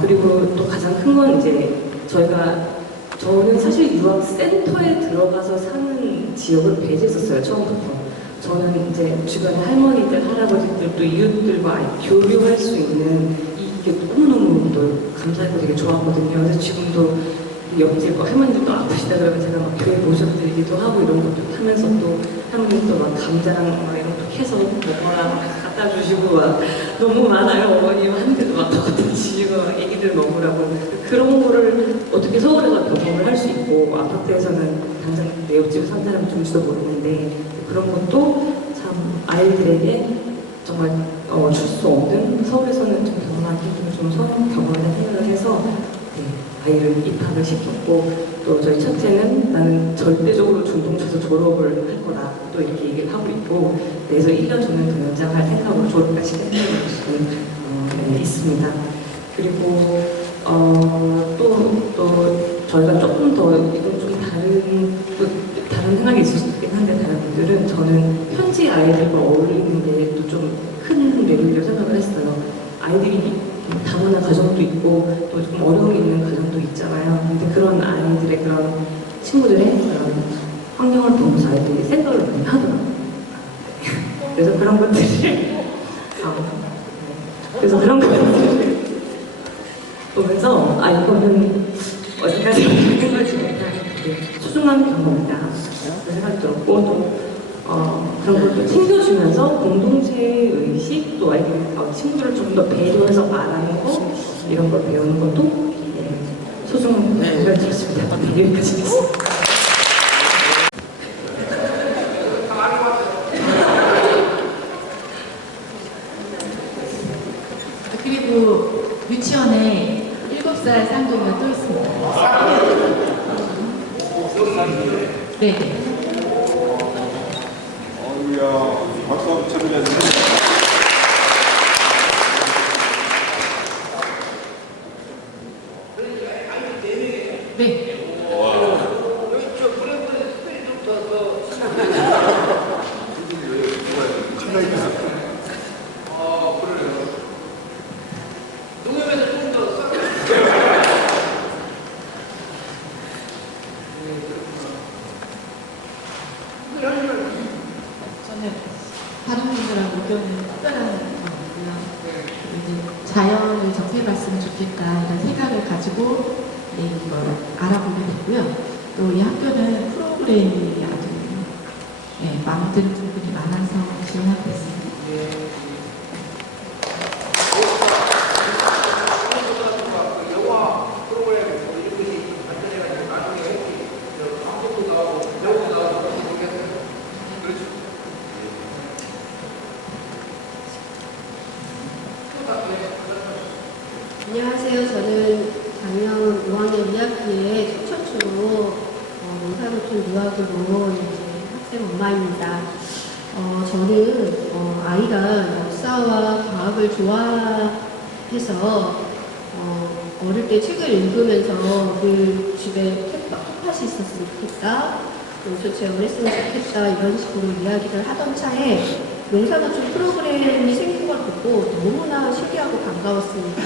그리고 또 가장 큰 건 이제 저는 사실 유학센터에 들어가서 사는 지역을 배제했었어요, 처음부터. 저는 이제 주변에 할머니들, 할아버지들, 또 이웃들과 교류할 수 있는 이게 너무너무 또 감사하고 되게 좋았거든요. 그래서 지금도 옆집 할머니들도 아프시다 그러면 제가 막 교회 모셔드리기도 하고 이런 것도 하면서 또 할머니도 막 감자랑 막 이런 거 캐서 먹거나 막 갖다 주시고 막 너무 많아요. 어머님한테도 막 더 갖다 주시고 애기들 먹으라고 그런 거를 어떻게 서울에서 경험을 할 수 있고 아파트에서는 당장 내 옆집에 산 사람이 누군지도 모르는데 그런 것도 참 아이들에게 정말 줄 수 없는 서울에서는 좀 경험하기 좀 경험을 생각을 해서 아이를 입학을 시켰고 또 저희 첫째는 나는 절대적으로 중동쳐서 졸업을 할 거다 또 이렇게 얘기를 하고 있고 그래서 1년 정도 더 연장할 생각으로 졸업까지 생각하고 지금 있습니다. 그리고 또 저희가 조금 더 이건 좀 다른 생각이 있을 수 있긴 한데 다른 분들은 저는 현지 아이들과 어울리는 게 또 좀 큰 매력이라고 생각을 했어요. 아이들이 다문화 가정도 있고 또 좀 어려움이 있는 가정도 있잖아요. 근데 그런 아이들의 그런 친구들의 그런 환경을 보면서 아이들이 생각을 많이 하더라고요. 그래서 그런 것들을 그래서 그런 것들을 보면서 이거는 어디까지 생각하지 못한 소중한 경험이다 그런 생각이 들었고 또 그런 걸 또 챙겨주면서 공동체 의식 또 아이들 친구들을 좀 더 배려해서 말하는 거 이런 걸 배우는 것도 소중한 경험을 들었습니다. 여기까지 있습니다. 그리고 유치원에 7살 쌍둥이가 또 있습니다. 네. 어우야, 박수 한번 쳐드려야 되는데. 네. 저는 다른 분들하고 의견은 특별한 거고요. 이제 자연을 접해봤으면 좋겠다 이런 생각을 가지고 이걸 알아보게 됐고요. 또 이 학교는 프로그램이 아주 마음에 드는 부분이 많아서 지원하게 됐습니다. 안녕하세요. 저는 작년 5학년 2학기에 춘천 최은주로 농사노촌 유학으로 이제 학생 엄마입니다. 저는 아이가 역사와 과학을 좋아해서 어릴 때 책을 읽으면서 그 집에 텃밭이 있었으면 좋겠다, 농촌 체험을 했으면 좋겠다, 이런 식으로 이야기를 하던 차에 농사노촌 프로그램이 생긴 걸 보고 너무나 신기하고 반가웠습니다.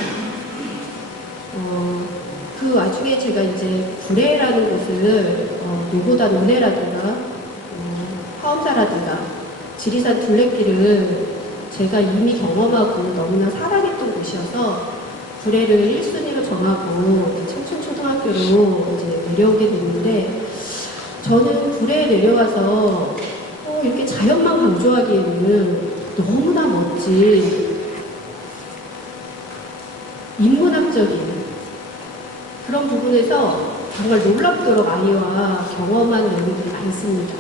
그 와중에 제가 이제 구례라는 곳을 노보다 논해라든가 화엄사라든가 지리산 둘레길을 제가 이미 경험하고 너무나 사랑했던 곳이어서 구례를 1순위로 정하고 청춘초등학교로 이제 내려오게 됐는데, 저는 구례에 내려와서 이렇게 자연만 강조하기에는 너무나 멋진 인문학적인 그런 부분에서 정말 놀랍도록 아이와 경험한 내용들이 많습니다.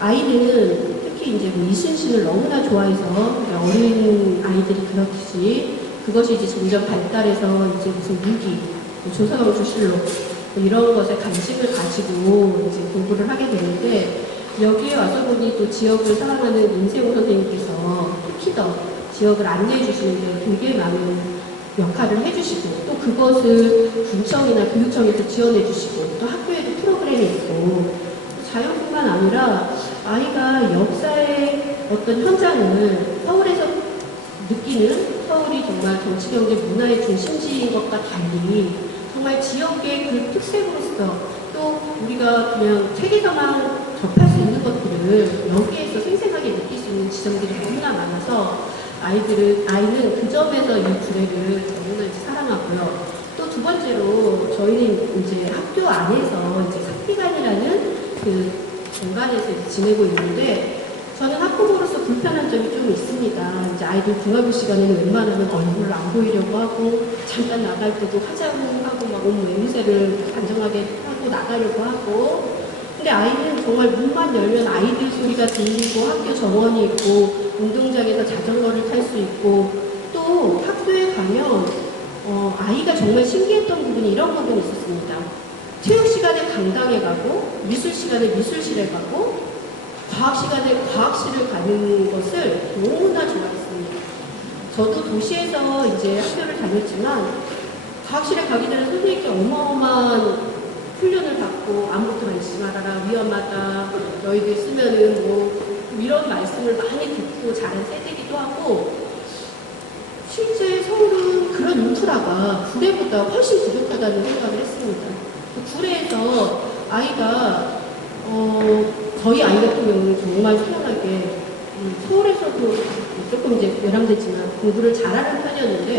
아이는 특히 이제 이순신을 너무나 좋아해서 어린 아이들이 그렇듯이 그것이 이제 점점 발달해서 이제 무슨 무기, 조선왕조실록 이런 것에 관심을 가지고 이제 공부를 하게 되는데, 여기에 와서 보니 또 지역을 사랑하는 임세호 선생님께서 특히 더 지역을 안내해 주시는데 되게 많은 역할을 해주시고, 또 그것을 군청이나 교육청에서 지원해 주시고, 또 학교에도 프로그램이 있고, 자연뿐만 아니라 아이가 역사의 어떤 현장을 서울에서 느끼는, 서울이 정말 정치, 경제, 문화의 중심지인 것과 달리 정말 지역의 그 특색으로서 또 우리가 그냥 책에서만 접할 수 있는 것들을 여기에서 생생하게 느낄 수 있는 지점들이 너무나 많아서 아이는 그 점에서 이 구례를 너무나 이제 사랑하고요. 또 두 번째로 저희는 이제 학교 안에서 이제 삭비관이라는 그 공간에서 이제 지내고 있는데, 저는 학부모로서 불편한 점이 좀 있습니다. 이제 아이들 중학교 시간에는 웬만하면 얼굴을 안 보이려고 하고, 잠깐 나갈 때도 화장하고 막 옷 냄새를 단정하게 하고 나가려고 하고, 근데 아이는 정말 문만 열면 아이들 소리가 들리고, 학교 정원이 있고, 운동장에서 자전거를 탈 수 있고, 또 학교에 가면 아이가 정말 신기했던 부분이 이런 부분이 있었습니다. 체육 시간에 강당에 가고, 미술 시간에 미술실에 가고, 과학 시간에 과학실을 가는 것을 너무나 좋아했습니다. 저도 도시에서 이제 학교를 다녔지만 과학실에 가기 전에 선생님께 어마어마한 훈련을 받고, 아무것도 만지지 말아라, 위험하다, 너희들 쓰면은 뭐 이런 말씀을 많이 듣고 자란 세대이기도 하고, 실제 서울은 그런 인프라가 구례보다 훨씬 부족하다는 생각을 했습니다. 구례에서 아이가 저희 아이 같은 경우는 정말 희한하게 서울에서도 조금 이제 외람되지만 공부를 잘하는 편이었는데,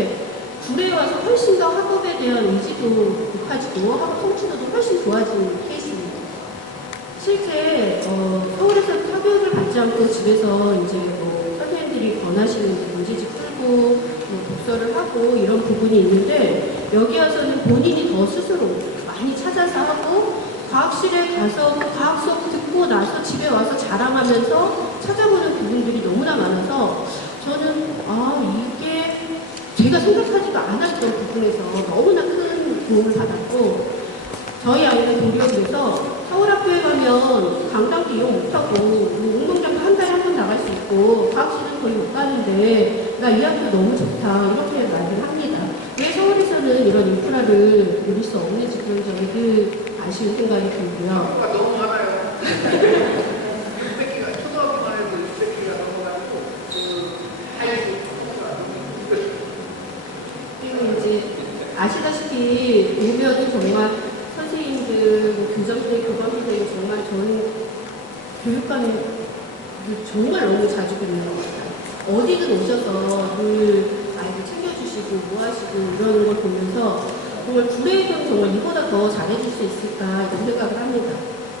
구례에 와서 훨씬 더 학업에 대한 의지도 높아지고 학업 성취도도 훨씬 좋아진 케이스입니다. 실제 서울에서 협업을 받지 않고 집에서 이제 뭐 선생님들이 권하시는 문제집 풀고 뭐 독서를 하고 이런 부분이 있는데, 여기 와서는 본인이 더 스스로 많이 찾아서 하고, 과학실에 가서 과학 수업 듣고 나서 집에 와서 자랑하면서 찾아보는 부분들이 너무나 많아서, 저는 이게 제가 생각하지도 않았던 부분에서 너무나 큰 도움을 받았고, 저희 아이는 도리어 그래서 서울학교에 가면 강당도 이용 못하고 운동장도 한 달에 한 번 나갈 수 있고 과학실은 거의 못 가는데 나 이 학교 너무 좋다 이렇게 말을 합니다. 왜 서울에서는 이런 인프라를 누릴 수 없는지 그런 점이 늘 아쉬운 생각이 들고요. 너무 많아요. 600기가 초등학교만 해도 600기가 넘어가고 그리고 이제 아시다시피 오면은 정말 선생님들, 교장선생님, 교감선생님 정말 저는 교육감이 정말 너무 자주 뵙는 것 같아요. 어디든 오셔서 늘 아이들 챙겨주시고 뭐하시고 이러는 걸 보면서 정말 구례에서는 정말 이보다 더 잘해줄 수 있을까 이런 생각을 합니다.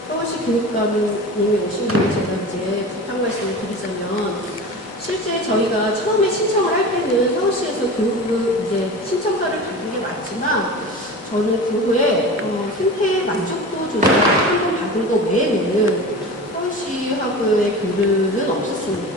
서울시 교육감님이 오신 분이 제가 이제 부탁 말씀을 드리자면, 실제 저희가 처음에 신청을 할 때는 서울시에서 교육부 이제 신청서를 받는 게 맞지만, 저는 그 후에 생태 만족도 조사 한 번 받은 거 외에는 서울시하고의 교류는 없었습니다.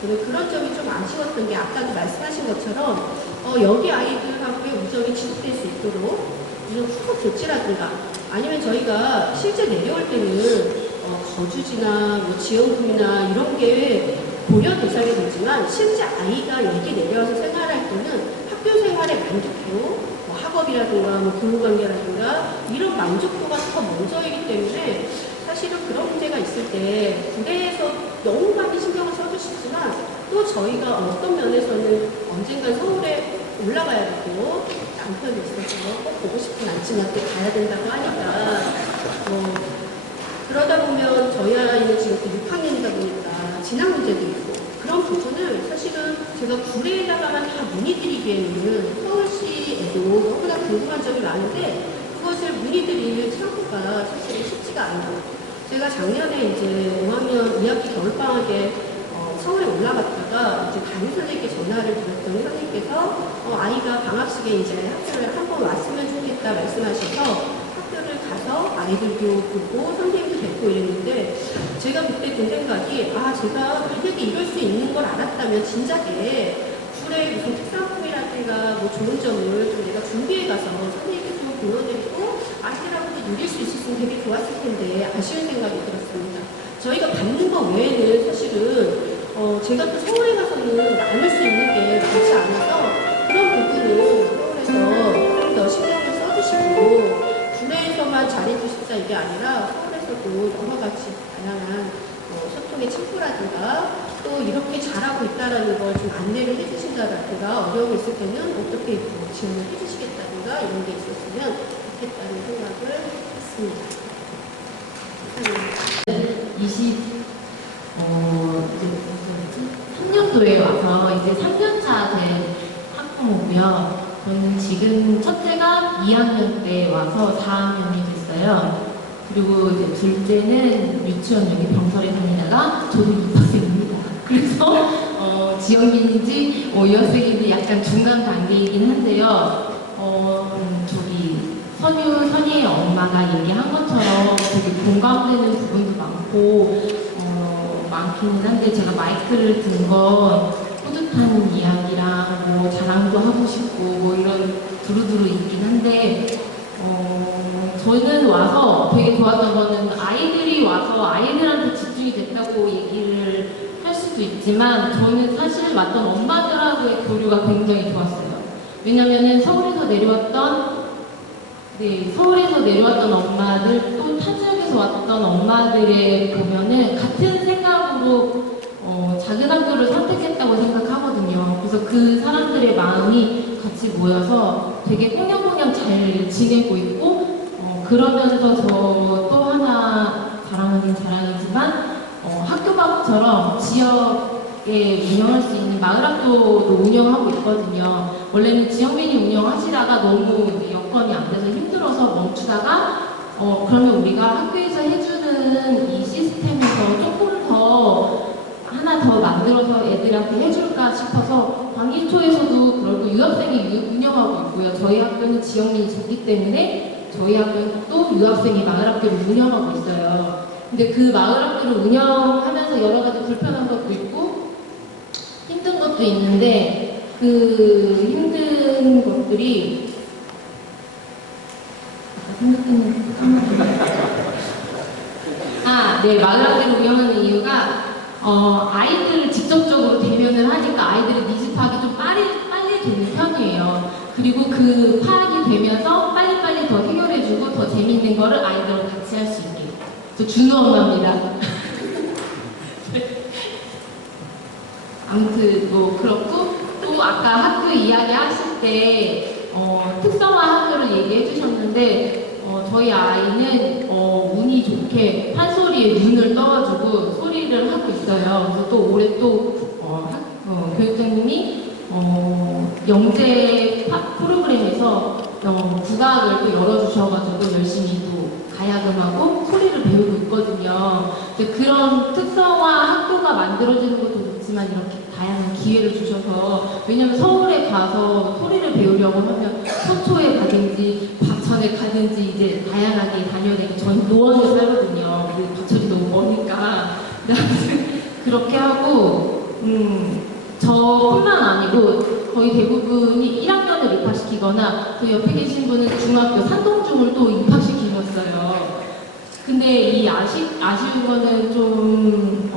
저는 그런 점이 좀 아쉬웠던 게, 아까도 말씀하신 것처럼 여기 아이들하고의 우정이 지속될 수 있도록 이런 후보 조치라든가 아니면 저희가 실제 내려올 때는 거주지나 뭐 지원금이나 이런 게 고려 대상이 되지만 실제 아이가 여기 내려와서 생활할 때는 학교 생활에 만족도, 뭐 학업이라든가 뭐 교육관계라든가 이런 만족도가 더 먼저이기 때문에 사실은 그런 문제가 있을 때 군대에서 너무 많이 신경을 써주시지만 또 저희가 어떤 면에서는 언젠간 서울에 올라가야 되고 남편이 있어서 꼭 보고 싶진 않지만 또 가야 된다고 하니까 그러다 보면 저희 아이는 지금 또 6학년이다 보니까 진학 문제도 있고 그런 부분을 사실은 제가 구례에다가만 다 문의드리기에는 서울시에도 너무나 궁금한 점이 많은데 그것을 문의드릴 창구가 사실 쉽지가 않아요. 제가 작년에 이제 5학년 2학기 겨울방학에 서울에 올라갔다가 이제 담임 선생님께 전화를 드렸더니 선생님께서 아이가 방학식에 이제 학교를 한번 왔으면 좋겠다 말씀하셔서 학교를 가서 아이들도 보고 선생님도 뵙고 이랬는데 제가 그때 든 생각이 제가 만약에 이럴 수 있는 걸 알았다면 진작에 구례 무슨 특산품이라든가 뭐 좋은 점을 좀 내가 준비해 가서 선생님께 좀 보여드리고 아이들하고도 누릴 수 있었으면 되게 좋았을 텐데 아쉬운 생각이 들었습니다. 저희가 받는 것 외에는 사실은 제가 또 서울에 가서는 나눌 수 있는 게 많지 않아서 그런 부분은 서울에서 좀 더 신경을 써주시고 구례에서만 잘해주십사 이게 아니라 서울에서도 여러 가지 다양한 소통의 창구라든가 또 이렇게 잘하고 있다는 걸 좀 안내를 해주신다든가 어려움이 있을 때는 어떻게 지원을 해주시겠다든가 이런 게 있었으면 좋겠다는 생각을 했습니다. 이제 3년도에 와서 이제 3년차 된 학부모고요. 저는 지금 첫째가 2학년 때 와서 4학년이 됐어요. 그리고 이제 둘째는 유치원 여기 병설에 다니다가 저도 입학생입니다. 그래서 지역인지 유학생인지 약간 중간 단계이긴 한데요. 선희의 엄마가 얘기한 것처럼 되게 공감되는 부분도 많고 많기는 한데 제가 마이크를 든 건 뿌듯한 이야기랑 뭐 자랑도 하고 싶고 뭐 이런 두루두루 있긴 한데 저는 와서 되게 좋았던 거는 아이들이 와서 아이들한테 집중이 됐다고 얘기를 할 수도 있지만 저는 사실 왔던 엄마들하고의 교류가 굉장히 좋았어요. 왜냐면은 서울에서 내려왔던 엄마들 또 타 지역에서 왔던 엄마들의 보면은 같은 생각으로 작은 학교를 선택했다고 생각하거든요. 그래서 그 사람들의 마음이 같이 모여서 되게 꽁냥꽁냥 잘 지내고 있고 그러면서 저 또 하나 자랑하긴 자랑이지만 학교 밖처럼 지역에 운영할 수 있는 마을학교도 운영하고 있거든요. 원래는 지역민이 운영하시다가 너무 여건이 안 돼서 힘들어서 멈추다가 그러면 우리가 학교에서 해주는 이 시스템에서 조금 더 하나 더 만들어서 애들한테 해줄까 싶어서 광일초에서도 그렇고 유학생이 운영하고 있고요. 저희 학교는 지역민이 적기 때문에 저희 학교는 또 유학생이 마을학교를 운영하고 있어요. 근데 그 마을학교를 운영하면서 여러 가지 불편한 것도 있고 힘든 것도 있는데 그 힘든 것들이 생각했는데 네, 마을학교를 운영하는 이유가 아이들을 직접적으로 대면을 하니까 아이들의 니즈 파악이 좀 빨리 되는 편이에요. 그리고 그 파악이 되면서 빨리빨리 더 해결해주고 더 재밌는 거를 아이들하고 같이 할 수 있게. 저 준우 엄마입니다. 아무튼 뭐 그렇고 또 아까 학교 이야기 하실 때 특성화 학교를 얘기해 주셨는데 저희 아이는 운이 좋게 판소리에 눈을 떠가지고 소리를 하고 있어요. 그래서 또 올해 또 교육장님이 영재 프로그램에서 국악을 또 열어주셔가지고 열심히 또 가야금하고 소리를 배우고 있거든요. 그런 특성화 학교가 만들어지는 것도 좋지만 이렇게 다양한 기회를 주셔서 왜냐면 서울에 가서 소리를 배우려고 하면 서초에 가든지 박천에 가든지 이제 다양하게 다녀야 되고 전 노원에 살거든요. 부천이 너무 머니까 그렇게 하고 저뿐만 아니고 거의 대부분이 1학년 1학년을 입학시키거나 그 옆에 계신 분은 중학교 산동중을 또 입학시키셨어요. 근데 이 아쉬운 거는 좀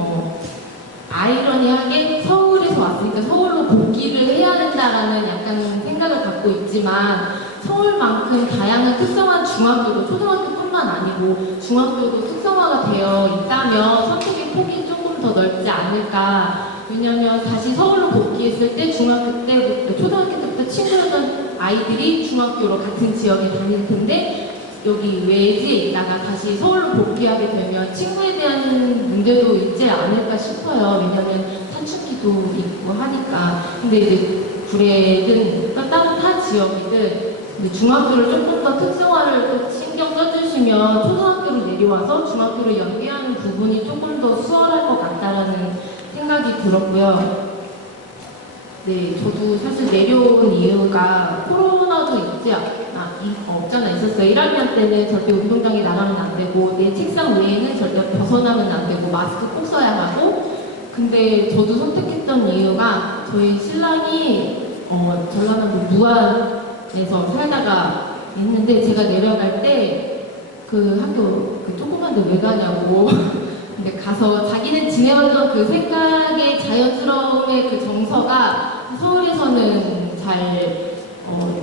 아이러니하게 서울에서 왔으니까 서울로 복귀를 해야 된다라는 약간 생각을 갖고 있지만 서울만큼 다양한 특성한 중학교도 초등학교뿐만 아니고 중학교도 특성화가 되어 있다면 선택의 폭이 조금 더 넓지 않을까. 왜냐면 다시 서울로 복귀했을 때 중학교 때부터 초등학교 때부터 친구였던 아이들이 중학교로 같은 지역에 다닐 텐데 여기 외지에 있다가 다시 서울로 복귀하게 되면 친구에 대한 문제도 있지 않을까 싶어요. 왜냐면 사춘기도 있고 하니까. 근데 이제 구례든 다른 타 지역이든 중학교를 조금 더 특성화를 또 신경 써주시면 초등학교로 내려와서 중학교를 연계하는 부분이 조금 더 수월할 것 같다라는 생각이 들었고요. 네, 저도 사실 내려온 이유가 코로나도 없잖아 있었어요. 1학년 때는 절대 운동장에 나가면 안 되고 내 책상 외에는 절대 벗어나면 안 되고 마스크 꼭 써야 하고. 근데 저도 선택했던 이유가 저희 신랑이 전라남도 무안에서 살다가 있는데 제가 내려갈 때 그 학교 그 조그만 데 왜 가냐고 근데 가서 자기는 지내왔던 그 생각의 자연스러움의 그 정서가 서울에서는 잘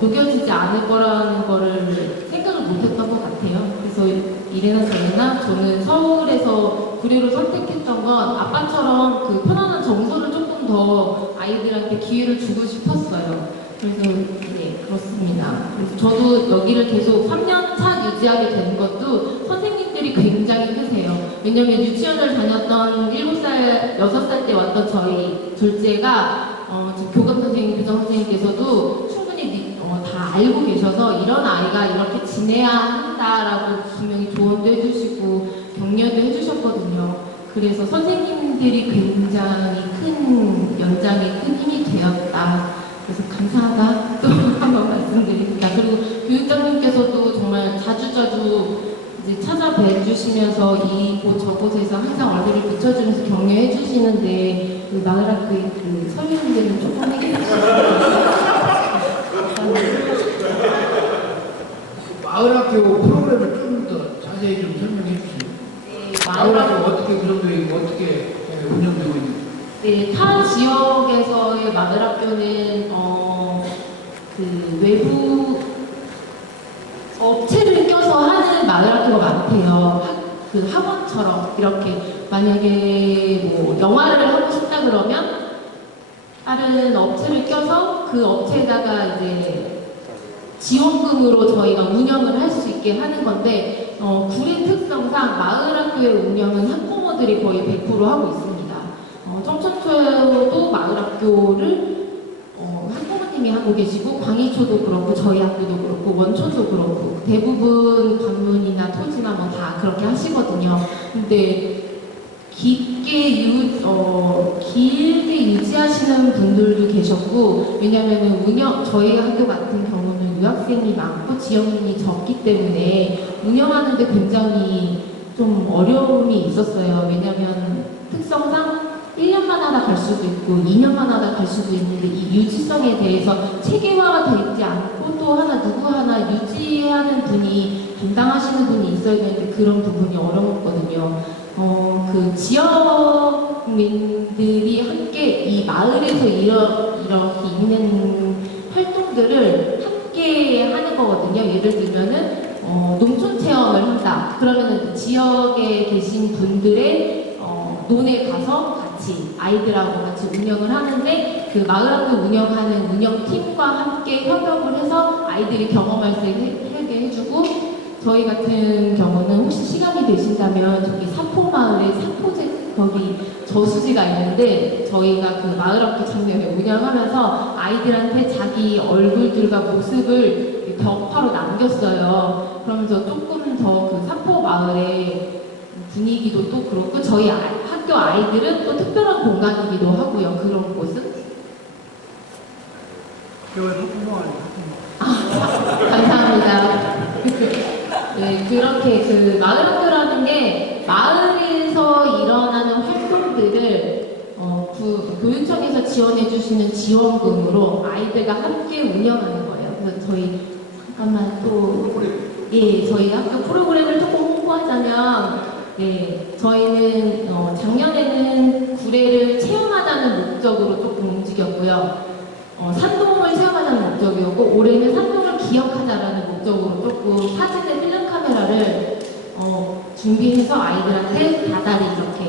녹여지지 않을 거라는 거를 생각을 못했던 것 같아요. 그래서 이래나 저래나 저는 서울에서 구례를 선택했던 건 아빠처럼 그 편안한 정서를 조금 더 아이들한테 기회를 주고 싶었어요. 그래서 네, 그렇습니다. 그래서 저도 여기를 계속 3년 차 유지하게 된 것도 선생님들이 굉장히 크세요. 왜냐면 유치원을 다녔던 7살, 6살 때 왔던 저희 둘째가 지금 교감 선생님, 교장 선생님께서도 충분히 다 알고 계셔서 이런 아이가 이렇게 지내야 한다라고 분명히 조언도 해주시고 격려도 해주셨거든요. 그래서 선생님들이 굉장히 큰 연장의 큰 힘이 되었다. 그래서 감사하다 또 한번 말씀드립니다. 그리고 교육장님께서도 정말 자주자주 이제 찾아뵈 주시면서 이곳 저곳에서 항상 얼굴을 비춰주면서 격려해 주시는데 그 마을학교의 그 서유님들은 조금 해결해 주시면 마을학교 프로그램을 좀 더 자세히 좀 설명해 주시죠. 네, 마을학교 어떻게 구성되어 있고 어떻게 운영되고 있는지. 네, 타 지역에서의 마을학교는 그 외부 업체를 껴서 하는 마을학교가 많대요. 그 학원처럼 이렇게 만약에 뭐 영화를 하고 싶다 그러면 다른 업체를 껴서 그 업체에다가 이제 지원금으로 저희가 운영을 할 수 있게 하는 건데 구례 특성상 마을학교의 운영은 학부모들이 거의 100% 하고 있습니다. 청천초도 마을학교를 학부모님이 하고 계시고 광희초도 그렇고 저희 학교도 그렇고 원초도 그렇고 대부분 관문이나 토지나 뭐 다 그렇게 하시거든요. 근데 길게 유지하시는 분들도 계셨고 왜냐면은 저희 학교 같은 경우는 유학생이 많고 지역민이 적기 때문에 운영하는데 굉장히 좀 어려움이 있었어요. 왜냐면 특성상 1년만 하다 갈 수도 있고 2년만 하다 갈 수도 있는데 이 유지성에 대해서 체계화가 되어 있지 않고 또 누구 하나 유지하는 분이 담당하시는 분이 있어야 되는데 그런 부분이 어려웠거든요. 그 지역민들이 함께 이 마을에서 이렇게 있는 활동들을 함께 하는 거거든요. 예를 들면은 농촌 체험을 한다. 그러면은 지역에 계신 분들의 논에 가서 같이 아이들하고 같이 운영을 하는데 그 마을학교 운영하는 운영팀과 함께 협업을 해서 아이들이 경험할 수 있게 해주고 저희 같은 경우는 혹시 시간이 되신다면 저기 사포마을에 사포제 거기 저수지가 있는데 저희가 그 마을학교 작년에 운영하면서 아이들한테 자기 얼굴들과 모습을 벽화로 남겼어요. 그러면서 조금 더 그 사포마을의 분위기도 또 그렇고 저희 학교 아이들은 또 특별한 공간이기도 하고요. 그런 곳은 감사합니다. 네, 그렇게 그 마을학교라는 게 마을에서 일어나는 활동들을 교육청에서 지원해 주시는 지원금으로 아이들과 함께 운영하는 거예요. 그래서 저희 잠깐만 저희 학교 프로그램을 조금 홍보하자면, 저희는 작년에는 구례를 체험하자는 목적으로 조금 움직였고요. 산동을 체험하자는 목적이었고, 올해는 산동을 기억하자라는 목적으로 조금 사진의 필름 카메라를 준비해서 아이들한테 다달이 이렇게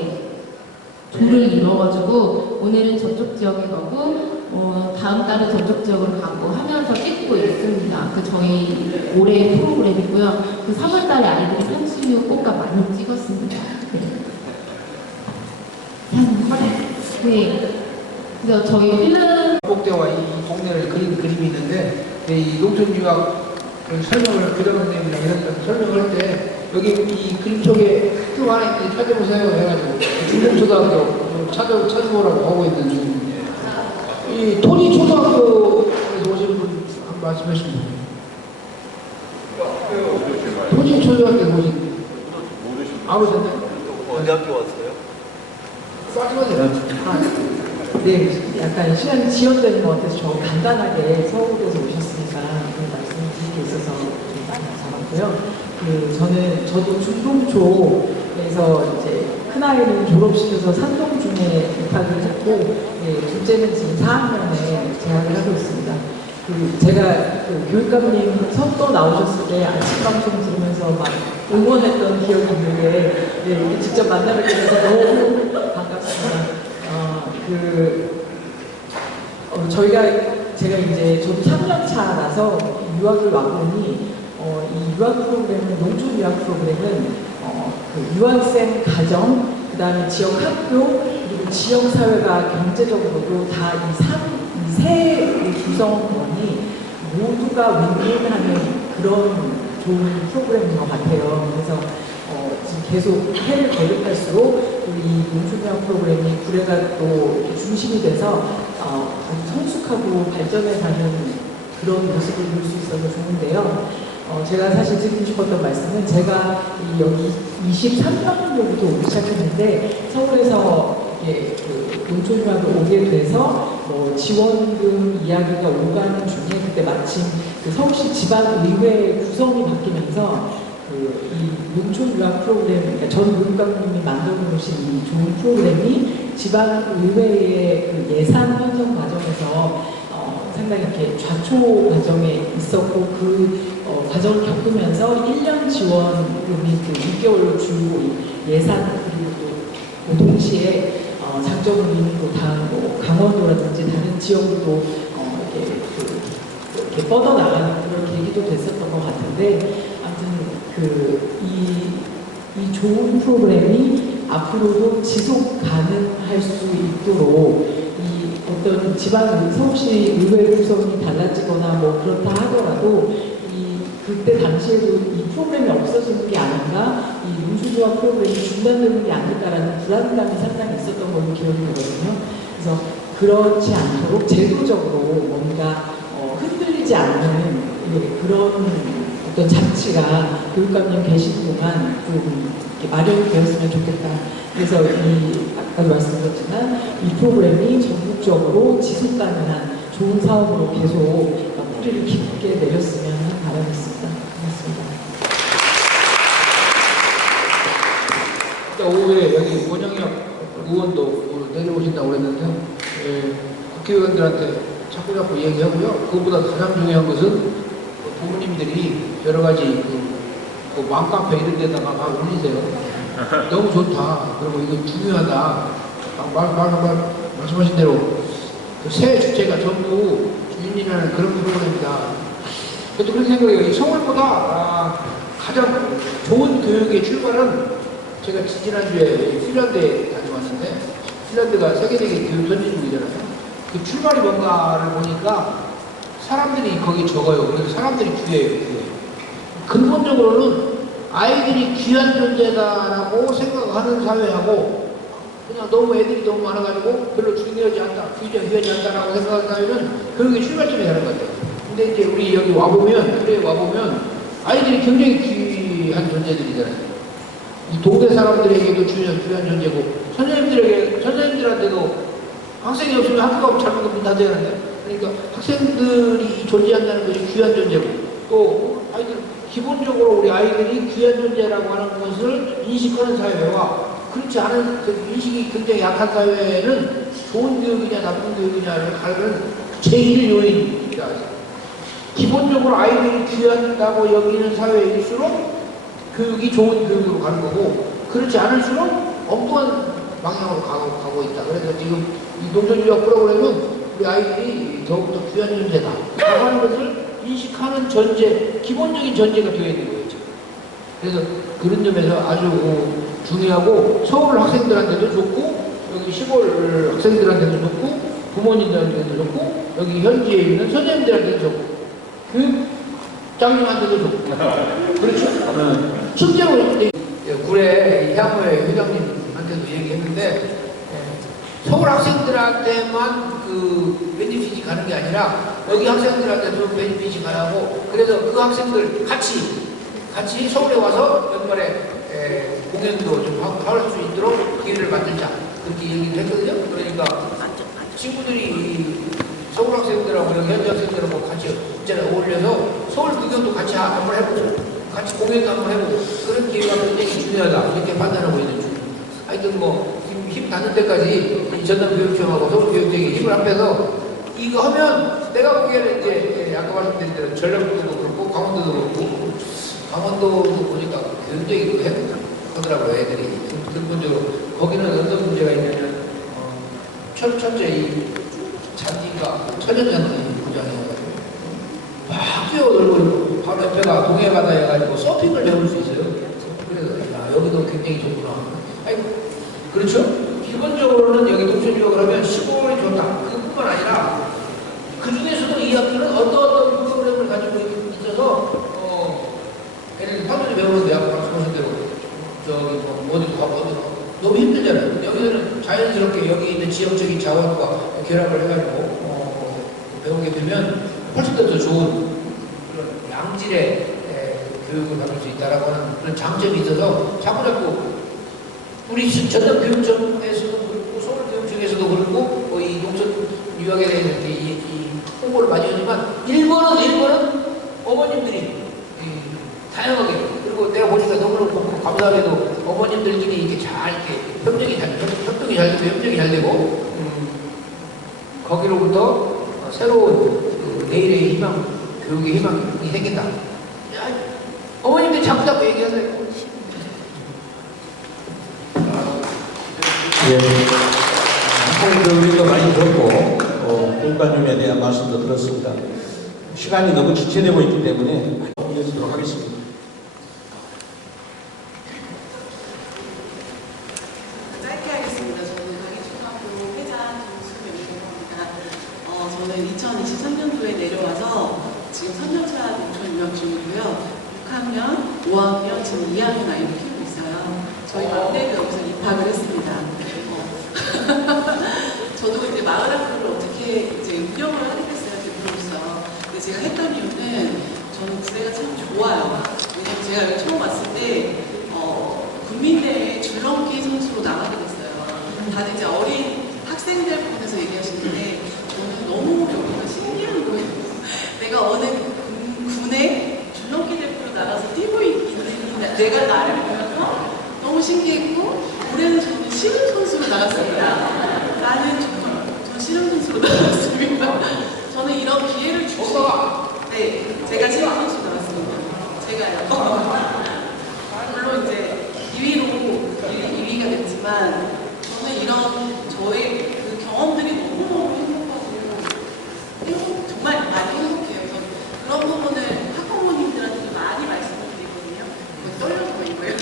조를 이뤄가지고 오늘은 저쪽 지역에 가고 다음 달은 저쪽 지역으로 가고 하면서 찍고 있습니다. 그 저희 올해 프로그램이고요. 그 3월 달에 아이들이 산수유 꽃가 많이 찍었습니다. 네. 그래서 저희 필름 복대와 이 동네를 그린 그림이 있는데 이 농촌 유학 설명을 교장 선생님이랑 이런 설명할 때 여기 이 그림 속에 또 하나 있는데 찾아보세요 해가지고 중동초등학교 찾아보라고 하고 있는 중입니다. 이 토니 초등학교에서 오신 분 한 말씀해 주시면 토니 초등학교에서 오신 분 아버지인데 어디 학교 왔어요? 빠지거든요. 네, 약간 시간이 지연되는 것 같아서 저 간단하게 서울에서 오셨으니까 그 말씀을 드릴 게 있어서 좀 많이 잡았고요. 저도 중동초에서 이제 큰아이는 졸업시켜서 산동중에 입학을 했고, 둘째는 지금 4학년에 재학을 하고 있습니다. 제가 교육감님 선도 나오셨을 때 아침 방송 들으면서 막 응원했던 기억이 있는데, 이렇게 직접 만나뵙게 돼서 너무 반갑습니다. 제가 이제 저도 3년 차라서 유학을 와보니, 이 유학 프로그램은, 농촌 유학 프로그램은, 유학생 가정, 그 다음에 지역 학교, 그리고 지역 사회가 경제적으로도 다 이 세 구성원이 모두가 윈윈하는 그런 좋은 프로그램인 것 같아요. 그래서 지금 계속 해를 거듭할수록 이 농촌유학 프로그램이 구례가 또 중심이 돼서 아주 성숙하고 발전해 가는 그런 모습을 볼 수 있어서 좋은데요. 제가 사실 드리고 싶었던 말씀은, 제가 여기 23년도부터 오기 시작했는데 서울에서 이렇게 농촌유학을 오게 돼서 지원금 이야기가 오가는 중에 그때 마침 서울시 지방의회 구성이 바뀌면서 이 농촌유학 프로그램, 그러니까 전 교육감님이 만들어 놓으신 이 좋은 프로그램이 지방의회의 예산 편성 과정에서 상당히 이렇게 좌초 과정에 있었고, 과정을 겪으면서 1년 지원금이 6개월로 줄고 예산, 그리고 또 동시에 장점을 있는 또 다른 강원도라든지 다른 지역으로 이렇게 뻗어나가는 그런 계기도 됐었던 것 같은데, 아무튼 이 좋은 프로그램이 앞으로도 지속 가능할 수 있도록, 이 어떤 지방 서울시 의회 구성이 달라지거나 뭐 그렇다 하더라도 그때 당시에도 이 프로그램이 없어지는 게 아닌가, 이 농촌유학 프로그램이 중단되는 게 아닐까라는 불안감이 상당히 있었던 걸로 기억이 되거든요. 그래서 그렇지 않도록 제도적으로 뭔가 흔들리지 않는 그런 어떤 장치가 교육감님 계신 동안 좀 마련이 되었으면 좋겠다. 그래서 아까도 말씀드렸지만 이 프로그램이 전국적으로 지속 가능한 좋은 사업으로 계속 뿌리를 깊게 내렸으면 하는 바람이 있습니다. 고맙습니다. 오후에 여기 원영혁 의원도 내려오신다고 그랬는데요. 국회의원들한테 자꾸 얘기하고요. 그것보다 가장 중요한 것은 부모님들이 여러 가지 그 맘카페 이런 데다가 막 올리세요. 너무 좋다. 그리고 이거 중요하다. 말씀하신 대로 새 주체가 전부 주인이라는 그런 프로그램이다. 저도 그렇게 생각해요. 이 서울보다 가장 좋은 교육의 출발은, 제가 지난주에 핀란드에 다녀왔는데, 핀란드가 세계적인 교육 선진국이잖아요. 그 출발이 뭔가를 보니까 사람들이 거기 적어요. 그래서 사람들이 귀해요. 근본적으로는 아이들이 귀한 존재다라고 생각하는 사회하고, 그냥 너무 애들이 너무 많아가지고 별로 중요하지 않다, 귀하지 않다라고 생각하는 사회는 교육의 출발점이 다른 것 같아요. 근데 이제 우리 여기 와보면, 그래 와보면 아이들이 굉장히 귀한 존재들이잖아요. 이 동네 사람들에게도 귀한 존재고, 선생님들한테도 학생이 없으면 학교가 잘못 문 닫아야 하는데, 그러니까 학생들이 존재한다는 것이 귀한 존재고, 또 아이들 기본적으로 우리 아이들이 귀한 존재라고 하는 것을 인식하는 사회와 그렇지 않은 그 인식이 굉장히 약한 사회에는 좋은 교육이냐 나쁜 교육이냐를 가르는 제1 요인입니다. 기본적으로 아이들이 귀하다고 여기는 사회일수록 교육이 좋은 교육으로 가는 거고, 그렇지 않을수록 엉뚱한 방향으로 가고 있다. 그래서 지금 이 농촌유학 프로그램은 우리 아이들이 더욱더 귀한 존재다 라고 하는 것을 인식하는 전제, 기본적인 전제가 되어야 되는 거죠. 그래서 그런 점에서 아주 중요하고, 서울 학생들한테도 좋고, 여기 시골 학생들한테도 좋고, 부모님들한테도 좋고, 여기 현지에 있는 선생님들한테도 좋고, 교육장님한테도 좋고. 그렇죠? 실제로 구례 향후회 회장님한테도 얘기했는데, 서울 학생들한테만 그 베니핏이 가는 게 아니라 여기 학생들한테도 베니핏이 가고, 그래서 그 학생들 같이 서울에 와서 연말에 공연도 좀 할 수 있도록 기회를 만들자, 그렇게 얘기를 했거든요. 그러니까 친구들이 서울 학생들하고 여기 현지 학생들하고 같이 있잖아요. 어울려서 서울 구경도 같이 한번 해보고, 같이 공연도 한번 해보고, 그런 기회가 굉장히 중요하다 이렇게 판단하고 있는 중입니다. 하여튼 뭐 힘 닿는 데까지 이 전남교육청하고 서울교육청이 힘을 합해서 이거 하면, 내가 보기에는 이제 아까 말씀드린 대로 전라북도도 그렇고 강원도도 그렇고, 강원도도 보니까 굉장히 하더라고요. 애들이 근본적으로 거기는 어떤 문제가 있냐면 첫째 이 잔디가 천연잔디 구장이어가지고 막 뛰어놀고, 바로 옆에가 동해바다여가지고 서핑을 배울 수 있어요. 그래서 여기도 굉장히 좋구나. 아이고, 그렇죠? 기본적으로는 여기 농촌유학을 하면 시골이 좋다. 그뿐만 아니라 그 중에서도 이 학교는 어떤 프로그램을 가지고 있어서 예를 들어 판소리 배우는데 아까 말씀하신 대로 저기 뭐 어디도 가고 어디도 가고 너무 힘들잖아요. 근데 여기서는 자연스럽게 여기 있는 지역적인 자원과 결합을 해가지고 배우게 되면 훨씬 더 좋은 그런 양질의 교육을 받을 수 있다라고 하는 그런 장점이 있어서 자꾸 우리 전남교육청에서도 그렇고 서울교육청에서도 그렇고 이 농촌 유학에 대해서 이 홍보를 많이 하지만 일본은 어머님들이 다양하게, 그리고 내가 보니까 너무너무 감사하게도 어머님들끼리 이렇게 잘 협력이 잘 되고 거기로부터 새로운 내일의 희망, 교육의 희망이 생긴다. 어머님들 자꾸 얘기하세요. 예, 학부모님들 우리도 많이 듣고 공간념에 대한 말씀도 들었습니다. 시간이 너무 지체되고 있기 때문에 이어지도록 하겠습니다. 짧게 하겠습니다. 저는 강희초등학교 회장 김수명이라고 합니다. 저는 2023년도에 내려와서 지금 3년차 농촌 유학 중이고요. 6학년, 5학년, 지금 2학년 아이를 키우고 있어요. 저희 막내도 여기서 입학을 했습니다. 저도 이제 마을 학교를 어떻게 이제 운영을 하게 됐어요, 대표로서. 근데 제가 했던 이유는 저는 구례가 참 좋아요. 왜냐면 제가 여기 처음 왔을 때 국민대회 줄넘기 선수로 나가게 됐어요. 다들 이제 어린 학생들 보면서 얘기하시는데 저는 너무 여기가 신기한 거예요. 내가 어느 군에 줄넘기 대표로 나가서 뛰고 있는 내가 나를 보면서 너무 신기했고, 올해는 저는 씨름 선수로 나갔습니다. 나는 정말 저 씨름 선수로 나갔습니다. 저는 이런 기회를 주신 네, 제가 씨름 선수 나갔습니다. 제가요. 물론 이제 2위가 됐지만 저는 이런 저의 그 경험들이 너무너무 행복하고 정말 많이 행복해요. 그런 부분을 학부모님들한테도 많이 말씀드리거든요. 떨려서 이거예요.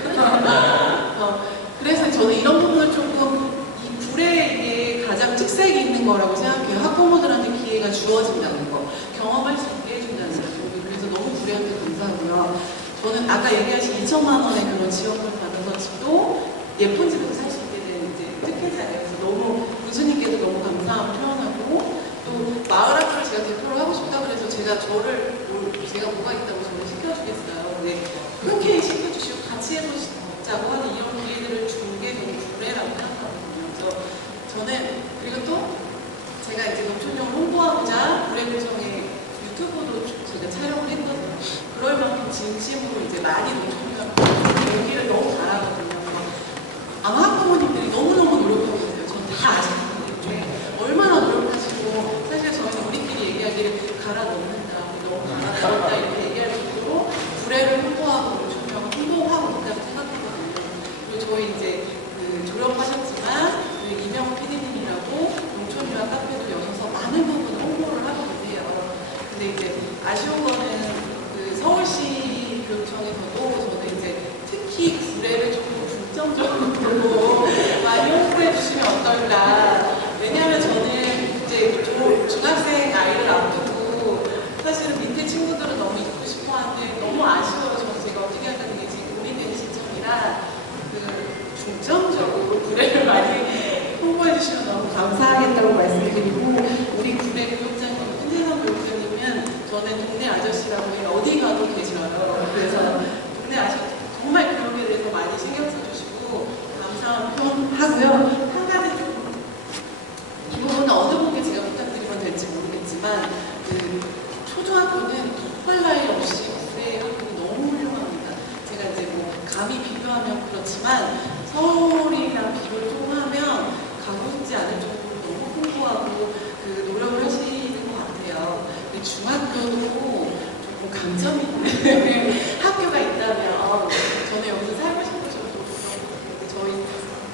그래서 저는 이런 부분을 조금 이 구례에 가장 특색이 있는 거라고 생각해요. 학부모들한테 기회가 주어진다는 거, 경험할 수 있게 해준다는 거. 그래서 너무 구례한테 감사하고요. 저는 아까 얘기하신 2천만 원의 그런 지원을 받아서 집도 예쁜 집에서 살 수 있게 된 이제 특혜자예요. 그래서 너무 교수님께도 너무 감사함을 표현하고, 또 마을 학교를 제가 대표로 하고 싶다 그래서 제가 뭐가 있다고 저를 시켜주겠어요. 근데 그렇게 시켜주시고 같이 해보자고 하는 이런 기회들을 준 게 저는 구례라고 생각하거든요. 그래서 저는 그리고 또 많이 연기를 너무 잘하거든요. 아마 학부모님들이 너무너무 노력하고 있어요. 전 다 아시는 분인데 얼마나 노력하시고 사실 저희는 우리끼리 얘기하기를 갈아 넣는다, 너무 갈아 넣었다 이렇게 얘기할 정도로 구례를 홍보하고 노천명을 홍보하고 있다고 생각하거든요. 그리고 저희 이제 졸업하셨지만 이명호 PD님이라고 농촌유학 카페도 여셔서 많은 부분을 홍보를 하고 계세요. 근데 이제 아쉬운 거는 서울시 교육청에서도 저는 이제 특히 구례를 조금 중점적으로 많이 홍보해 주시면 어떨까. 왜냐하면 저는 이제 중학생 아이를 앞두고 사실은 밑에 친구들은 너무 있고 싶어 하는데 너무 아쉬워요. 저는 제가 어떻게 하는 게 지금 고민되는 시점이라 중점적으로 구례를 많이 홍보해 주시면 너무 감사하겠다고 말씀드리고, 우리 구례 교육장님, 윤재성 교육장님은 저는 동네 아저씨라고 해요. 어디 가도 계셔요. 그래서 동네 아저씨 정말 교육에 대해서 많이 신경 써주시고 감사한 표현 하고요. 한 가지 이 부분은 어느 분께 제가 부탁드리면 될지 모르겠지만 초등학교는 덕발 나이 없이 구례 학교가 너무 훌륭합니다. 제가 이제 뭐 감히 비교하면 그렇지만 서울이랑 비교를 조금 하면 가고 싶지 않을 정도로 너무 풍부하고 노력을 하시는 것 같아요. 중학교도 조금 강점이 있는 학교가 있다면 저는 여기서 살고 싶은 정도로 저희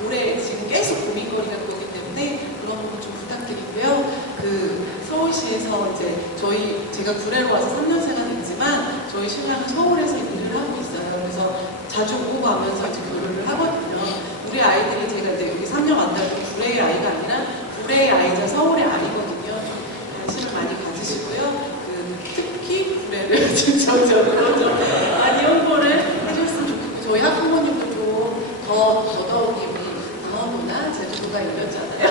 올해 지금 계속 고민거리가 그거기 때문에 그런 부분 좀 부탁드리고요. 서울시에서 이제 제가 구례로 와서 3년째가 됐지만 저희 신랑은 서울에서 일을 하고 있어요. 그래서 자주 오고 가면서 이제 교류를 하거든요. 우리 아이들이 제가 이제 여기 3년 왔다고 구례의 아이가 아니라 구례의 아이자 서울의 아이거든요. 좀 관심을 많이 가지시고요. 특히 구례를 중점적으로 좀 많이 홍보를 해줬으면 좋겠고, 저희 학부모님도 좀 더더욱이 우리 강원도나 제주도가 이겼잖아요.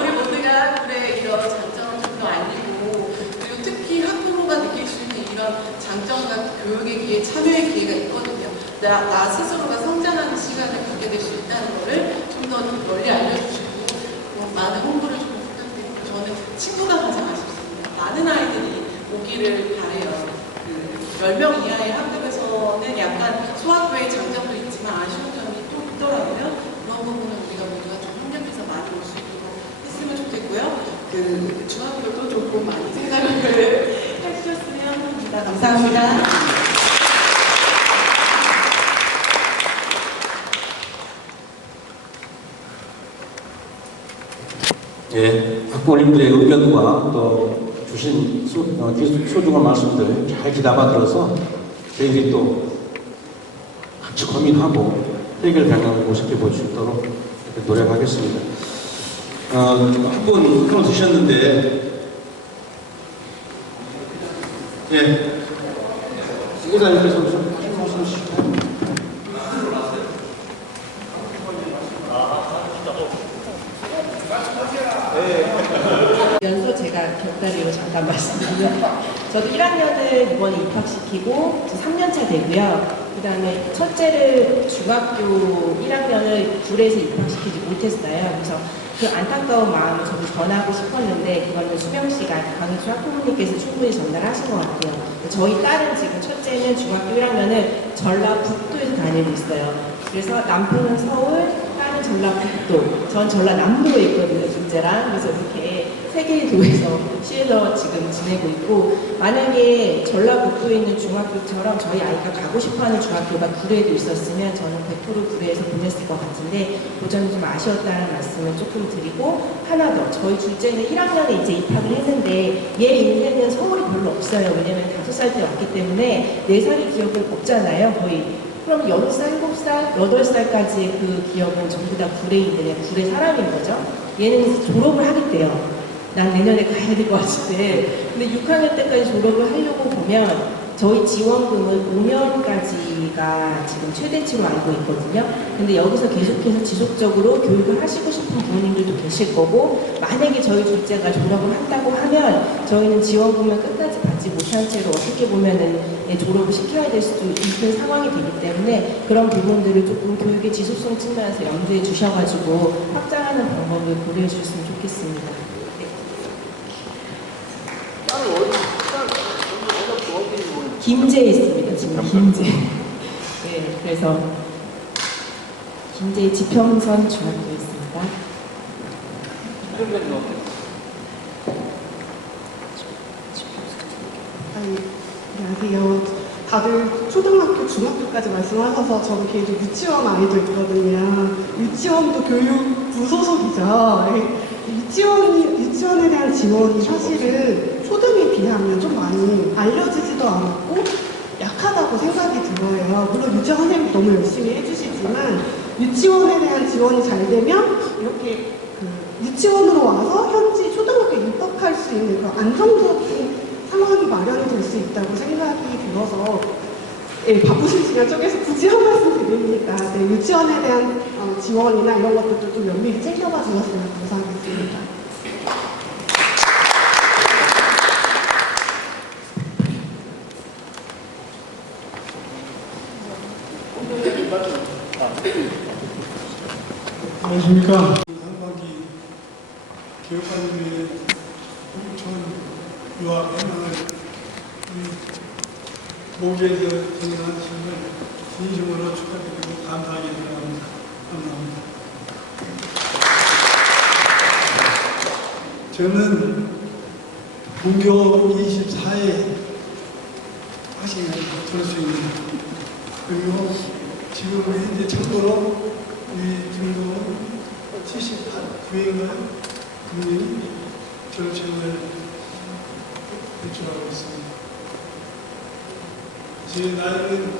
우리 모두가 구례의 이런 장점을 좀 더 알리고, 그리고 특히 학부모가 느낄 수 있는 이런 장점과 교육의 기회, 참여의 기회가 있거든요. 나 스스로가 성장하는 시간을 갖게 될 수 있다는 거를 좀 더 널리 알려주시고 많은 홍보를 좀 부탁드리고, 저는 친구가 가장 아쉽습니다. 많은 아이들이 오기를 바래요. 10명 이하의 학급에서는 약간 소학교의 장점도 있지만 아쉬운 점이 또 있더라고요. 그런 부분은 우리가 모두가 좀 협력해서 많이 올 수 있도록 했으면 좋겠고요. 중학교도 조금 많이 생각을 해주셨으면 합니다. 감사합니다. 예, 학부모님들의 의견과 또 주신 소중한 말씀들 잘 귀담아 들어서 저희들이 또 같이 고민하고 해결 방향을 모색해 볼 수 있도록 이렇게 노력하겠습니다. 한 분 표를 드셨는데, 예, 이사님께서 좀 하신 말씀 주시죠. 면서 제가 곁다리로 잠깐 말씀드리면, 저도 1학년을 이번에 입학시키고 3년차 되고요. 그 다음에 첫째를 중학교 1학년을 구례에서 입학시키지 못했어요. 그래서 그 안타까운 마음을 저도 전하고 싶었는데 그거는 수명 씨가 강희수 학부모님께서 충분히 전달하신 것 같아요. 저희 딸은 지금 첫째는 중학교 1학년을 전라북도에서 다니고 있어요. 그래서 남편은 서울, 딸은 전라북도, 전 전라남도에 있거든요, 둘째랑. 그래서 이렇게 세 개의 도에서 시에서 지금 지내고 있고, 만약에 전라북도에 있는 중학교처럼 저희 아이가 가고 싶어하는 중학교가 구례에도 있었으면 저는 100% 구례에서 보냈을 것 같은데 그 점이 좀 아쉬웠다는 말씀을 조금 드리고, 하나 더, 저희 둘째는 1학년에 이제 입학을 했는데 얘 인생은 서울이 별로 없어요. 왜냐면 5살 때 왔기 때문에 4살의 기억은 없잖아요, 거의. 그럼 6살, 7살, 8살까지의 그 기억은 전부 다 구례인들의 구례 사람인 거죠. 얘는 졸업을 하겠대요. 난 내년에 가야 될 것 같은데. 근데 6학년 때까지 졸업을 하려고 보면 저희 지원금은 5년까지가 지금 최대치로 알고 있거든요. 근데 여기서 계속해서 지속적으로 교육을 하시고 싶은 부모님들도 계실 거고, 만약에 저희 둘째가 졸업을 한다고 하면 저희는 지원금을 끝까지 받지 못한 채로 어떻게 보면은 졸업을 시켜야 될 수도 있는 상황이 되기 때문에 그런 부분들을 조금 교육의 지속성 측면에서 염두에 주셔가지고 확장하는 방법을 고려해 주셨으면 좋겠습니다. 김제에 있습니다. 지금 김제. 그래서 김제 지평선 중학교에 있습니다. 안녕하세요. 다들 초등학교, 중학교까지 말씀하셔서 저는 개인적으로 유치원 아이도 있거든요. 유치원도 교육부 소속이죠. 유치원에 대한 지원이 사실은 초등에 비하면 좀 많이 알려지지도 않았고 약하다고 생각이 들어요. 물론 유치원 선생님도 너무 열심히 해주시지만 유치원에 대한 지원이 잘 되면 이렇게 유치원으로 와서 현지 초등학교에 입학할 수 있는 그런 안정적인 상황이 마련이 될 수 있다고 생각이 들어서 바쁘신 시간 쪽에서 굳이 한 말씀 드립니다. 유치원에 대한 지원이나 이런 것들도 좀 면밀히 챙겨봐 주셨으면 감사하겠습니다. 안녕하십니까. 한반기 교육관님의 농촌 유학 행을 모기에서 진행하시는 진심으로 축하드리고 감사하게 생각합니다. 감사합니다. 저는 문교 24회 하시는 졸업생입니다. 그리고 지금 현재 참고로 우리 중도 78회가 금년이 졸업생을 배출하고 있습니다. 제 나이는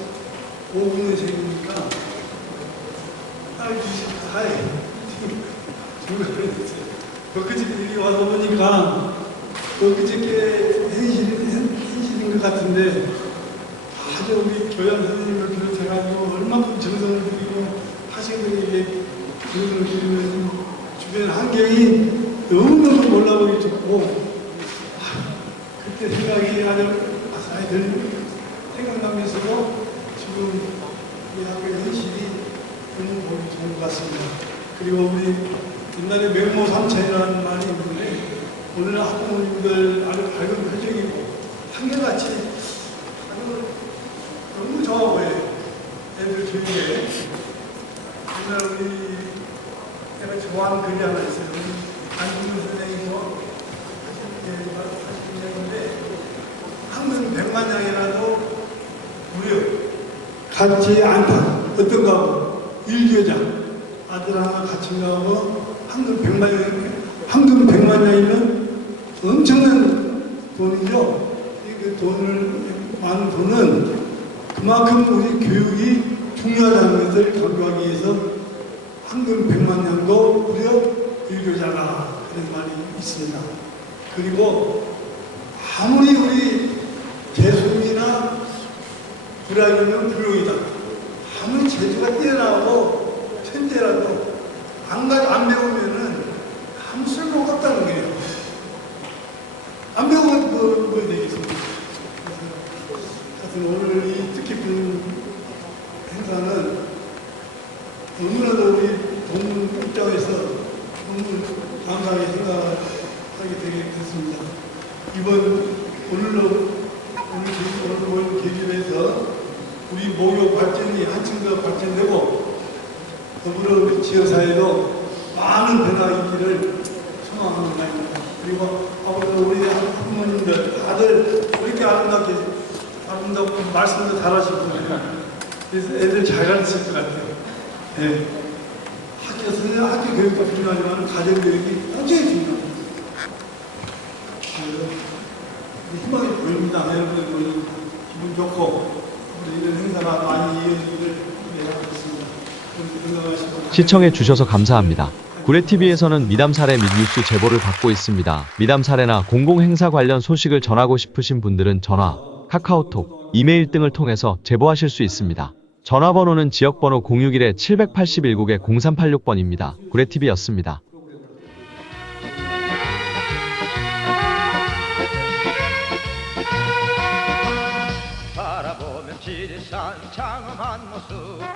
50년생이니까 딸 94에 졸업을 했어요. 엊그저께 여기 와서 보니까 엊그저께 현실인 것 같은데 아주 우리 교양 선생님을 비롯해가지고 얼마큼 정성을 들이고 학생들에게 정성을 들이는 주변 환경이 너무너무 몰라보기 좋고 그때 생각이 아주 아사히 생각나면서도 지금 이 학교의 현실이 너무 보기 좋은 것 같습니다. 그리고 우리 옛날에 맹모 삼천이라는 말이 있는데 오늘 학부모님들 아주 밝은 표정이고 한결같이 아주 너무 좋아 보여요. 애들 주위에 옛날 우리 내가 좋아하는 글이 하나 있어요. 안중근 선생님도 하시는데 한문 100만장이라도 무려 같지 않다. 어떤가 하고 일교자 아들 하나 같이 가고 황금 100만장이면 엄청난 돈이죠. 그 돈을 많은 돈은 그만큼 우리 교육이 중요하다는 것을 강조하기 위해서 황금 100만장도 무려 일교자라 그런 말이 있습니다. 그리고 아무리 우리 재수이나 불학이면 불용이다. 아무리 재주가 뛰어나고 천재라도 안 배우면은 아무 쓸모가 없다는 거예요. 안 배우면 뭐 되겠습니까? 하여튼 오늘 이 뜻깊은 행사는 너무나도 우리 동문 입장에서 너무 감사하게 생각하게 되게 됐습니다. 오늘 계기로 우리 목욕 발전이 한층 더 발전되고 더불어 지역사회도 많은 변화가 있기를 소망하는 바입니다. 그리고 앞으로 우리 학부모님들 다들 이렇게 아름답고 말씀도 잘하시고 그래서 애들 잘 가르칠 것 같아요. 네. 학교 교육도 중요하지만 가정 교육이 굉장히 중요합니다. 희망이 보입니다. 여러분들 기분 좋고 이런 행사가 많이 이어지기를 기대하고 있습니다. 시청해 주셔서 감사합니다. 구례TV에서는 미담 사례 및 뉴스 제보를 받고 있습니다. 미담 사례나 공공행사 관련 소식을 전하고 싶으신 분들은 전화, 카카오톡, 이메일 등을 통해서 제보하실 수 있습니다. 전화번호는 지역번호 061-781국에 0386번입니다. 구례TV였습니다. 바라보면 지리산 장엄한 모습